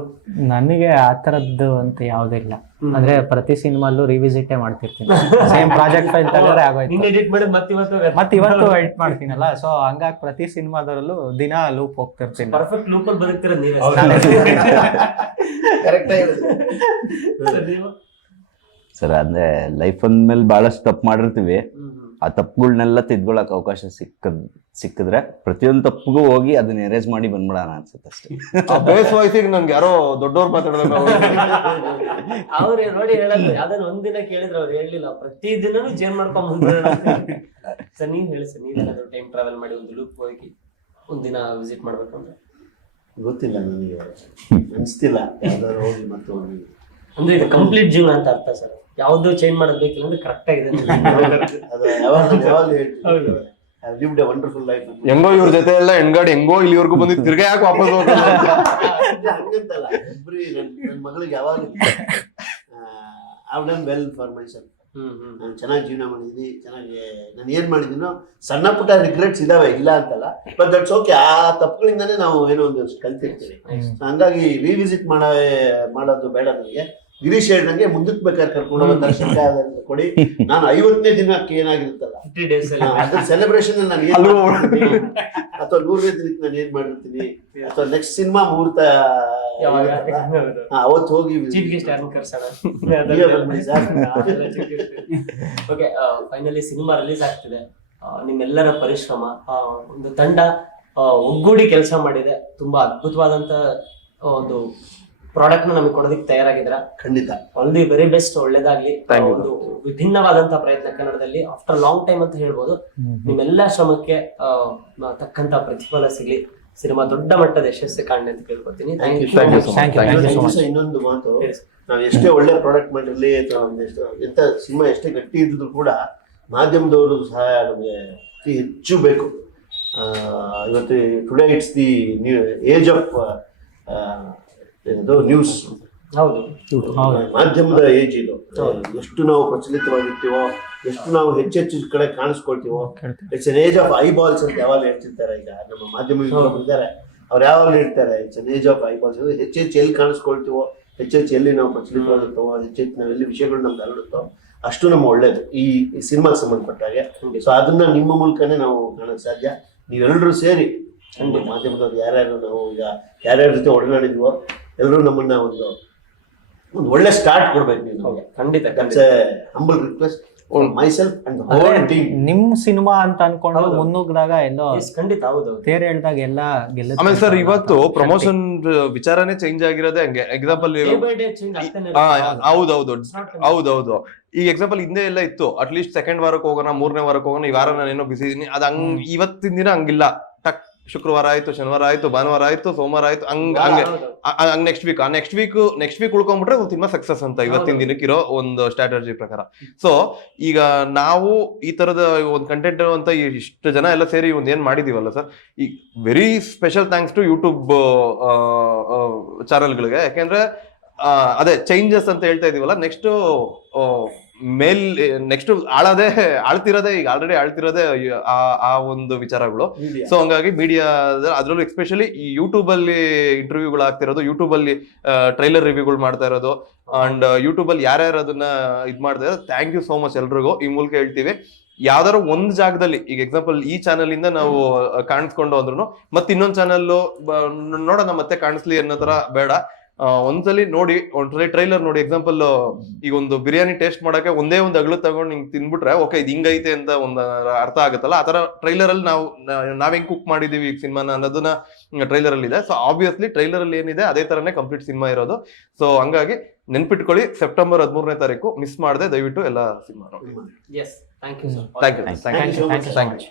ನನಗೆ ಆ ತರದ್ದು ಅಂತ ಯಾವುದಿಲ್ಲ. ಅಂದ್ರೆ ಪ್ರತಿ ಸಿನಿಮಾಲ್ಲೂ ರಿವಿಸಿಟೇ ಮಾಡ್ತಿರ್ತೀನಿ. ಸೇಮ್ ಪ್ರಾಜೆಕ್ಟ್ ಫೈಲ್ ತೆಗೆದ್ರೆ ಆಗೋಯ್ತು, ಎಡಿಟ್ ಮಾಡಿ ಮತ್ತೆ ಇವತ್ತು ಎಡಿಟ್ ಮಾಡ್ತೀನಲ್ಲ. ಸೊ ಹಂಗಾಗಿ ಪ್ರತಿ ಸಿನಿಮಾದಲ್ಲೂ ದಿನ ಲೂಪ್ ಹೋಗ್ತಿರ್ತೀನಿ. ಪರ್ಫೆಕ್ಟ್ ಲೂಪ್ ಅಲ್ಲಿ ಬದುಕ್ತಿರೋದು ನೀವೇ. ಕರೆಕ್ಟ್ ಸರ್ ಅಂದ್ರೆ ಲೈಫ್ ಅಂದ್ಮೇಲೆ ಬಹಳಷ್ಟು ತಪ್ಪು ಮಾಡಿರ್ತೀವಿ. ಆ ತಪ್ಪುಗಳನ್ನೆಲ್ಲ ತಿದ್ಕೊಳಕ್ ಅವಕಾಶ ಸಿಕ್ಕಿದ್ರೆ ಪ್ರತಿಯೊಂದು ತಪ್ಪಿಗೂ ಹೋಗಿ ಅದನ್ನ ಎರೇಸ್ ಮಾಡಿ ಬಂದ್ಬಿಡೋಣ ಅನ್ಸುತ್ತೆ ಅಷ್ಟೇ. ಬೇಸ್ ವಾಯ್ಸಿಗೆ ನನ್ಗೆ ಯಾರೋ ದೊಡ್ಡವ್ರು ಮಾತಾಡೋದು ಅವ್ರು ನೋಡಿ ಹೇಳಲ್ಲ, ಯಾವ್ದಾದ್ರು ಒಂದಿನ ಕೇಳಿದ್ರೆ ಅವ್ರು ಹೇಳಲಿಲ್ಲ, ಪ್ರತಿ ದಿನನೂ ಚೇಂಜ್ ಮಾಡ್ಕೊಂಡ್ ಬಂದ್ಬಿಡೋಣ. ಸರ್ ನೀವ್ ಹೇಳಿ ಸರ್, ನೀವೇನಾದ್ರು ಟೈಮ್ ಟ್ರಾವೆಲ್ ಮಾಡಿ ಒಂದು ಲೂಪ್ ಹೋಗಿ ಒಂದಿನ ವಿಸಿಟ್ ಮಾಡ್ಬೇಕಂದ್ರೆ? ಗೊತ್ತಿಲ್ಲ ನನಗೆ, ಅನ್ಸ್ತಿಲ್ಲ ಯಾವ್ದಾದ್ರು ಹೋಗಿ ಮತ್ತೆ ಹೋಗಿ. ಅಂದ್ರೆ ಇದು ಕಂಪ್ಲೀಟ್ ಜೀವನ ಅಂತ ಅರ್ಥ ಸರ್. ಯಾವ್ದು ಚೇಂಜ್ ಮಾಡೋದು ಬೇಕಿಲ್ಲ ಅಂದ್ರೆ ಕರೆಕ್ಟ್ ಆಗಿದೆ. ಅದು ಯಾವಾಗ ಹೇಳ್ತೀನಿ, I've lived a wonderful life. ಹೆಂಗೋ ಇವ್ರ ಜೊತೆ ಎಲ್ಲ ಹೆಣ್ಗಾಡಿ ಹೆಂಗೋ ಇಲ್ಲಿವರೆಗೂ ಬಂದಿದ್ದು ತಿರ್ಗಾ ಯಾಕೆ ವಾಪಸ್ ಹೋಗಲ್ಲ ಹಂಗಂತಲ್ಲ, ನನ್ನ ಮಗಳಿಗೆ ಯಾವಾಗ I've done well for myself. ನಾನು ಚೆನ್ನಾಗಿ ಜೀವನ ಮಾಡಿದ್ದೀನಿ, ಚೆನ್ನಾಗಿ ನಾನು ಏನ್ ಮಾಡಿದ್ದೀನೋ ಸಣ್ಣ ಪುಟ್ಟ ರಿಗ್ರೆಟ್ಸ್ ಇದಾವೆ, ಇಲ್ಲ ಅಂತಲ್ಲ, ಬಟ್ ದಟ್ಸ್ ಓಕೆ. ಆ ತಪ್ಪುಗಳಿಂದಾನೇ ನಾವು ಏನೋ ಒಂದು ಕಲ್ತಿರ್ತೀವಿ. ಹಂಗಾಗಿ ರಿವಿಸಿಟ್ ಮಾಡೋದು ಬೇಡ ನನಗೆ. ಗಿರೀಶ್ ಹೇಳ್ದಂಗೆ ಮುಂದಕ್ಕೆ ಬೇಕಾದ್ರೆ ಕರ್ಕೊಂಡು ಹೋಗ್ತಾರೆ, ಶಂಕ ಕೊಡಿ. ನಾನು 50ನೇ ದಿನಕ್ಕೆ ಏನಾಗಿರುತ್ತಲ್ಲ ಅದ್ರ ಸೆಲೆಬ್ರೇಷನ್ ನಾನು ಏನ್ ಅಥವಾ 100ನೇ ದಿನಕ್ಕೆ ನಾನು ಏನ್ ಮಾಡಿರ್ತೀನಿ, ಅಥವಾ ನೆಕ್ಸ್ಟ್ ಸಿನಿಮಾ ಮುಹೂರ್ತ ಅವತ್ತು ಹೋಗಿ ಫೈನಲಿ ಸಿನಿಮಾ ರಿಲೀಸ್ ಆಗ್ತಿದೆ. ನಿಮ್ಮೆಲ್ಲರ ಪರಿಶ್ರಮ, ಒಂದು ತಂಡ ಒಗ್ಗೂಡಿ ಕೆಲಸ ಮಾಡಿದೆ. ತುಂಬಾ ಅದ್ಭುತವಾದಂತ ಒಂದು ಪ್ರಾಡಕ್ಟ್ ನ ನಮಗೆ ಕೊಡೋದಕ್ಕೆ ತಯಾರಾಗಿದ್ರ. ಖಂಡಿತ ಆಲ್ ದಿ ವೆರಿ ಬೆಸ್ಟ್, ಒಳ್ಳೇದಾಗ್ಲಿ. ಒಂದು ವಿಭಿನ್ನವಾದಂತ ಪ್ರಯತ್ನ ಕನ್ನಡದಲ್ಲಿ ಆಫ್ಟರ್ ಲಾಂಗ್ ಟೈಮ್ ಅಂತ ಹೇಳ್ಬೋದು. ನಿಮ್ಮೆಲ್ಲ ಶ್ರಮಕ್ಕೆ ತಕ್ಕಂತ ಪ್ರತಿಫಲ ಸಿಗ್ಲಿ, ಸಿನಿಮಾ ದೊಡ್ಡ ಮಟ್ಟದ ಯಶಸ್ಸು ಕಾಣಲಿ ಅಂತ ಕೇಳ್ಕೊತೀನಿ. ಇನ್ನೊಂದು ಮಾತು, ನಾವು ಎಷ್ಟೇ ಒಳ್ಳೆ ಪ್ರಾಡಕ್ಟ್ ಮಾಡಿರ್ಲಿ ಅಥವಾ ಎಂತ ಸಿನಿಮಾ ಎಷ್ಟೇ ಗಟ್ಟಿ ಇದ್ರು ಕೂಡ ಮಾಧ್ಯಮದವರು ಸಹ ನಮಗೆ ಅತಿ ಹೆಚ್ಚು ಬೇಕು. ಇವತ್ತು today it's the age of news. ಹೌದು, ಮಾಧ್ಯಮದ ಏಜ್ ಇದು. ಎಷ್ಟು ನಾವು ಪ್ರಚಲಿತವಾಗಿರ್ತೀವೋ, ಎಷ್ಟು ನಾವು ಹೆಚ್ಚೆಚ್ಚು ಕಡೆ ಕಾಣಿಸ್ಕೊಳ್ತೀವೋ, it's an age of eyeballs ಅಂತ ಯಾವಾಗ ಹೇಳ್ತಿರ್ತಾರೆ. ಈಗ ನಮ್ಮ ಮಾಧ್ಯಮ ಇದ್ದಾರೆ, ಅವ್ರು ಯಾವಾಗ ಹೇಳ್ತಾರೆ it's an age of I balls. ಹೆಚ್ಚೆಚ್ಚು ಎಲ್ಲಿ ಕಾಣಿಸ್ಕೊಳ್ತೀವೋ, ಹೆಚ್ಚೆಚ್ಚು ಎಲ್ಲಿ ನಾವು ಪ್ರಚಲಿತವಾಗಿರ್ತಾವೋ, ಹೆಚ್ಚೆಚ್ಚು ನಾವು ಎಲ್ಲಿ ವಿಷಯಗಳು ನಮ್ಗೆ ಹರಡುತ್ತೋ ಅಷ್ಟು ನಮ್ಮ ಒಳ್ಳೇದು ಈ ಸಿನಿಮಾಗೆ ಸಂಬಂಧಪಟ್ಟಾಗೆ. ಸೊ ಅದನ್ನ ನಿಮ್ಮ ಮೂಲಕನೇ ನಾವು ಕಾಣಕ್ ಸಾಧ್ಯ. ನೀವೆಲ್ಲರೂ ಸೇರಿ ಮಾಧ್ಯಮದವ್ರು ಯಾರ್ಯಾರು ನಾವು ಈಗ ಯಾರ್ಯಾರ ಜೊತೆ ಒಡನಾಡಿದ್ವೋ ಎಲ್ಲರೂ ನಮ್ಮನ್ನ ಒಂದು ಒಳ್ಳೆ ಸ್ಟಾರ್ಟ್ ಕೊಡ್ಬೇಕು ನೀವು. ಖಂಡಿತ humble request myself and whole team. ನಿಮ್ ಸಿನಿಮಾ ಅಂತ ಅನ್ಕೊಂಡು ಮುನ್ನುಗ್ದಾಗ ಎಲ್ಲೋ ಖಂಡಿತ ಹೌದು ತೇರ್ ಹೇಳ್ದಾಗ ಎಲ್ಲ ಗೆಲ್ಲ. ಆಮೇಲೆ ಸರ್ ಇವತ್ತು ಪ್ರಮೋಷನ್ ವಿಚಾರನೇ ಚೇಂಜ್ ಆಗಿರೋದೇ ಹಂಗೆ. ಎಕ್ಸಾಂಪಲ್ ಹೌದೌದು. ಈಗ ಎಕ್ಸಾಂಪಲ್ ಹಿಂದೆ ಎಲ್ಲ ಇತ್ತು, ಅಟ್ಲೀಸ್ಟ್ ಸೆಕೆಂಡ್ ವಾರಕ್ಕೆ ಹೋಗೋಣ, 3ನೇ ವಾರಕ್ಕೆ ಹೋಗೋಣ, ಈ ವಾರ ನಾನೇನೋ ಬಿಸಿ ಇದೀನಿ, ಅದ್ ಹಂಗ್ ಇವತ್ತಿನ ದಿನ ಹಂಗಿಲ್ಲ. ಟಕ್ ಶುಕ್ರವಾರ ಆಯ್ತು, ಶನಿವಾರ ಆಯ್ತು, ಭಾನುವಾರ ಆಯ್ತು, ಸೋಮವಾರ ಆಯ್ತು, ಹಂಗೆ ನೆಕ್ಸ್ಟ್ ವೀಕ್ ಉಳ್ಕೊಂಡ್ಬಿಟ್ರೆ ಒಂದು ಸಿನಿಮಾ ಸಕ್ಸಸ್ ಅಂತ ಇವತ್ತಿನ ದಿನಕ್ಕಿರೋ ಒಂದು ಸ್ಟ್ರಾಟಜಿ ಪ್ರಕಾರ. ಸೊ ಈಗ ನಾವು ಈ ತರದ ಒಂದು ಕಂಟೆಂಟ್ ಅಂತ ಇಷ್ಟು ಜನ ಎಲ್ಲ ಸೇರಿ ಒಂದ್ ಏನ್ ಮಾಡಿದೀವಲ್ಲ ಸರ್, ಈ very special thanks to YouTube ಚಾನೆಲ್ಗಳಿಗೆ. ಯಾಕೆಂದ್ರೆ ಅದೇ ಚೇಂಜಸ್ ಅಂತ ಹೇಳ್ತಾ ಇದೀವಲ್ಲ, ನೆಕ್ಸ್ಟ್ ಆಳ್ತಿರೋದೇ ಈಗ ಆಲ್ರೆಡಿ ಆಳ್ತಿರೋದೇ ಆ ಒಂದು ವಿಚಾರಗಳು. ಸೊ ಹಂಗಾಗಿ ಮೀಡಿಯಾ ಅದ್ರಲ್ಲೂ ಎಸ್ಪೆಷಲಿ ಈ ಯೂಟ್ಯೂಬ್ ಅಲ್ಲಿ ಇಂಟರ್ವ್ಯೂಗಳು ಆಗ್ತಿರೋದು, ಯೂಟ್ಯೂಬ್ ಅಲ್ಲಿ ಟ್ರೈಲರ್ ರಿವ್ಯೂಗಳು ಮಾಡ್ತಾ ಇರೋದು, ಅಂಡ್ ಯೂಟ್ಯೂಬ್ ಅಲ್ಲಿ ಯಾರ್ಯಾರು ಅದನ್ನ ಇದ್ ಮಾಡ್ತಾ ಇರೋದು, ಥ್ಯಾಂಕ್ ಯು ಸೋ ಮಚ್ ಎಲ್ರಿಗೂ. ಈ ಮೂಲಕ ಹೇಳ್ತೀವಿ, ಯಾವ್ದಾದ್ರು ಒಂದ್ ಜಾಗದಲ್ಲಿ ಈಗ ಎಕ್ಸಾಂಪಲ್ ಈ ಚಾನಲ್ ಇಂದ ನಾವು ಕಾಣಿಸ್ಕೊಂಡು ಅಂದ್ರೂ ಮತ್ತೆ ಇನ್ನೊಂದ್ ಚಾನಲ್ ನೋಡೋಣ ಮತ್ತೆ ಕಾಣಿಸ್ಲಿ ಅನ್ನೋ ತರ ಬೇಡ. ಒಂದ್ಸಲಿ ನೋಡಿ, ಒಂದ್ಸಲಿ ಟ್ರೈಲರ್ ನೋಡಿ. ಎಕ್ಸಾಂಪಲ್ ಈಗ ಒಂದು ಬಿರಿಯಾನಿ ಟೇಸ್ಟ್ ಮಾಡಕ್ಕೆ ಒಂದೇ ಒಂದು ಅಗ್ಳು ತಗೊಂಡು ಹಿಂಗ್ ತಿನ್ಬಿಟ್ರೆ ಓಕೆ ಇದು ಹಿಂಗೈತೆ ಅಂತ ಒಂದು ಅರ್ಥ ಆಗುತ್ತಲ್ಲ, ಆತರ ಟ್ರೈಲರ್ ಅಲ್ಲಿ ನಾವ್ ಹೆಂಗ್ ಕುಕ್ ಮಾಡಿದೀವಿ ಈಗ ಸಿನಿಮಾನ ಅನ್ನೋದನ್ನ ಟ್ರೈಲರ್ ಅಲ್ಲಿ ಇದೆ. ಸೊ ಆಬ್ವಿಯಸ್ಲಿ ಟ್ರೈಲರ್ ಅಲ್ಲಿ ಏನಿದೆ ಅದೇ ತರನೇ ಕಂಪ್ಲೀಟ್ ಸಿನಿಮಾ ಇರೋದು. ಸೊ ಹಂಗಾಗಿ ನೆನ್ಪಿಟ್ಕೊಳ್ಳಿ, ಸೆಪ್ಟೆಂಬರ್ 13ನೇ ತಾರೀಕು ಮಿಸ್ ಮಾಡದೆ ದಯವಿಟ್ಟು ಎಲ್ಲ ಸಿನಿಮಾ ನೋಡಿ. Thank you.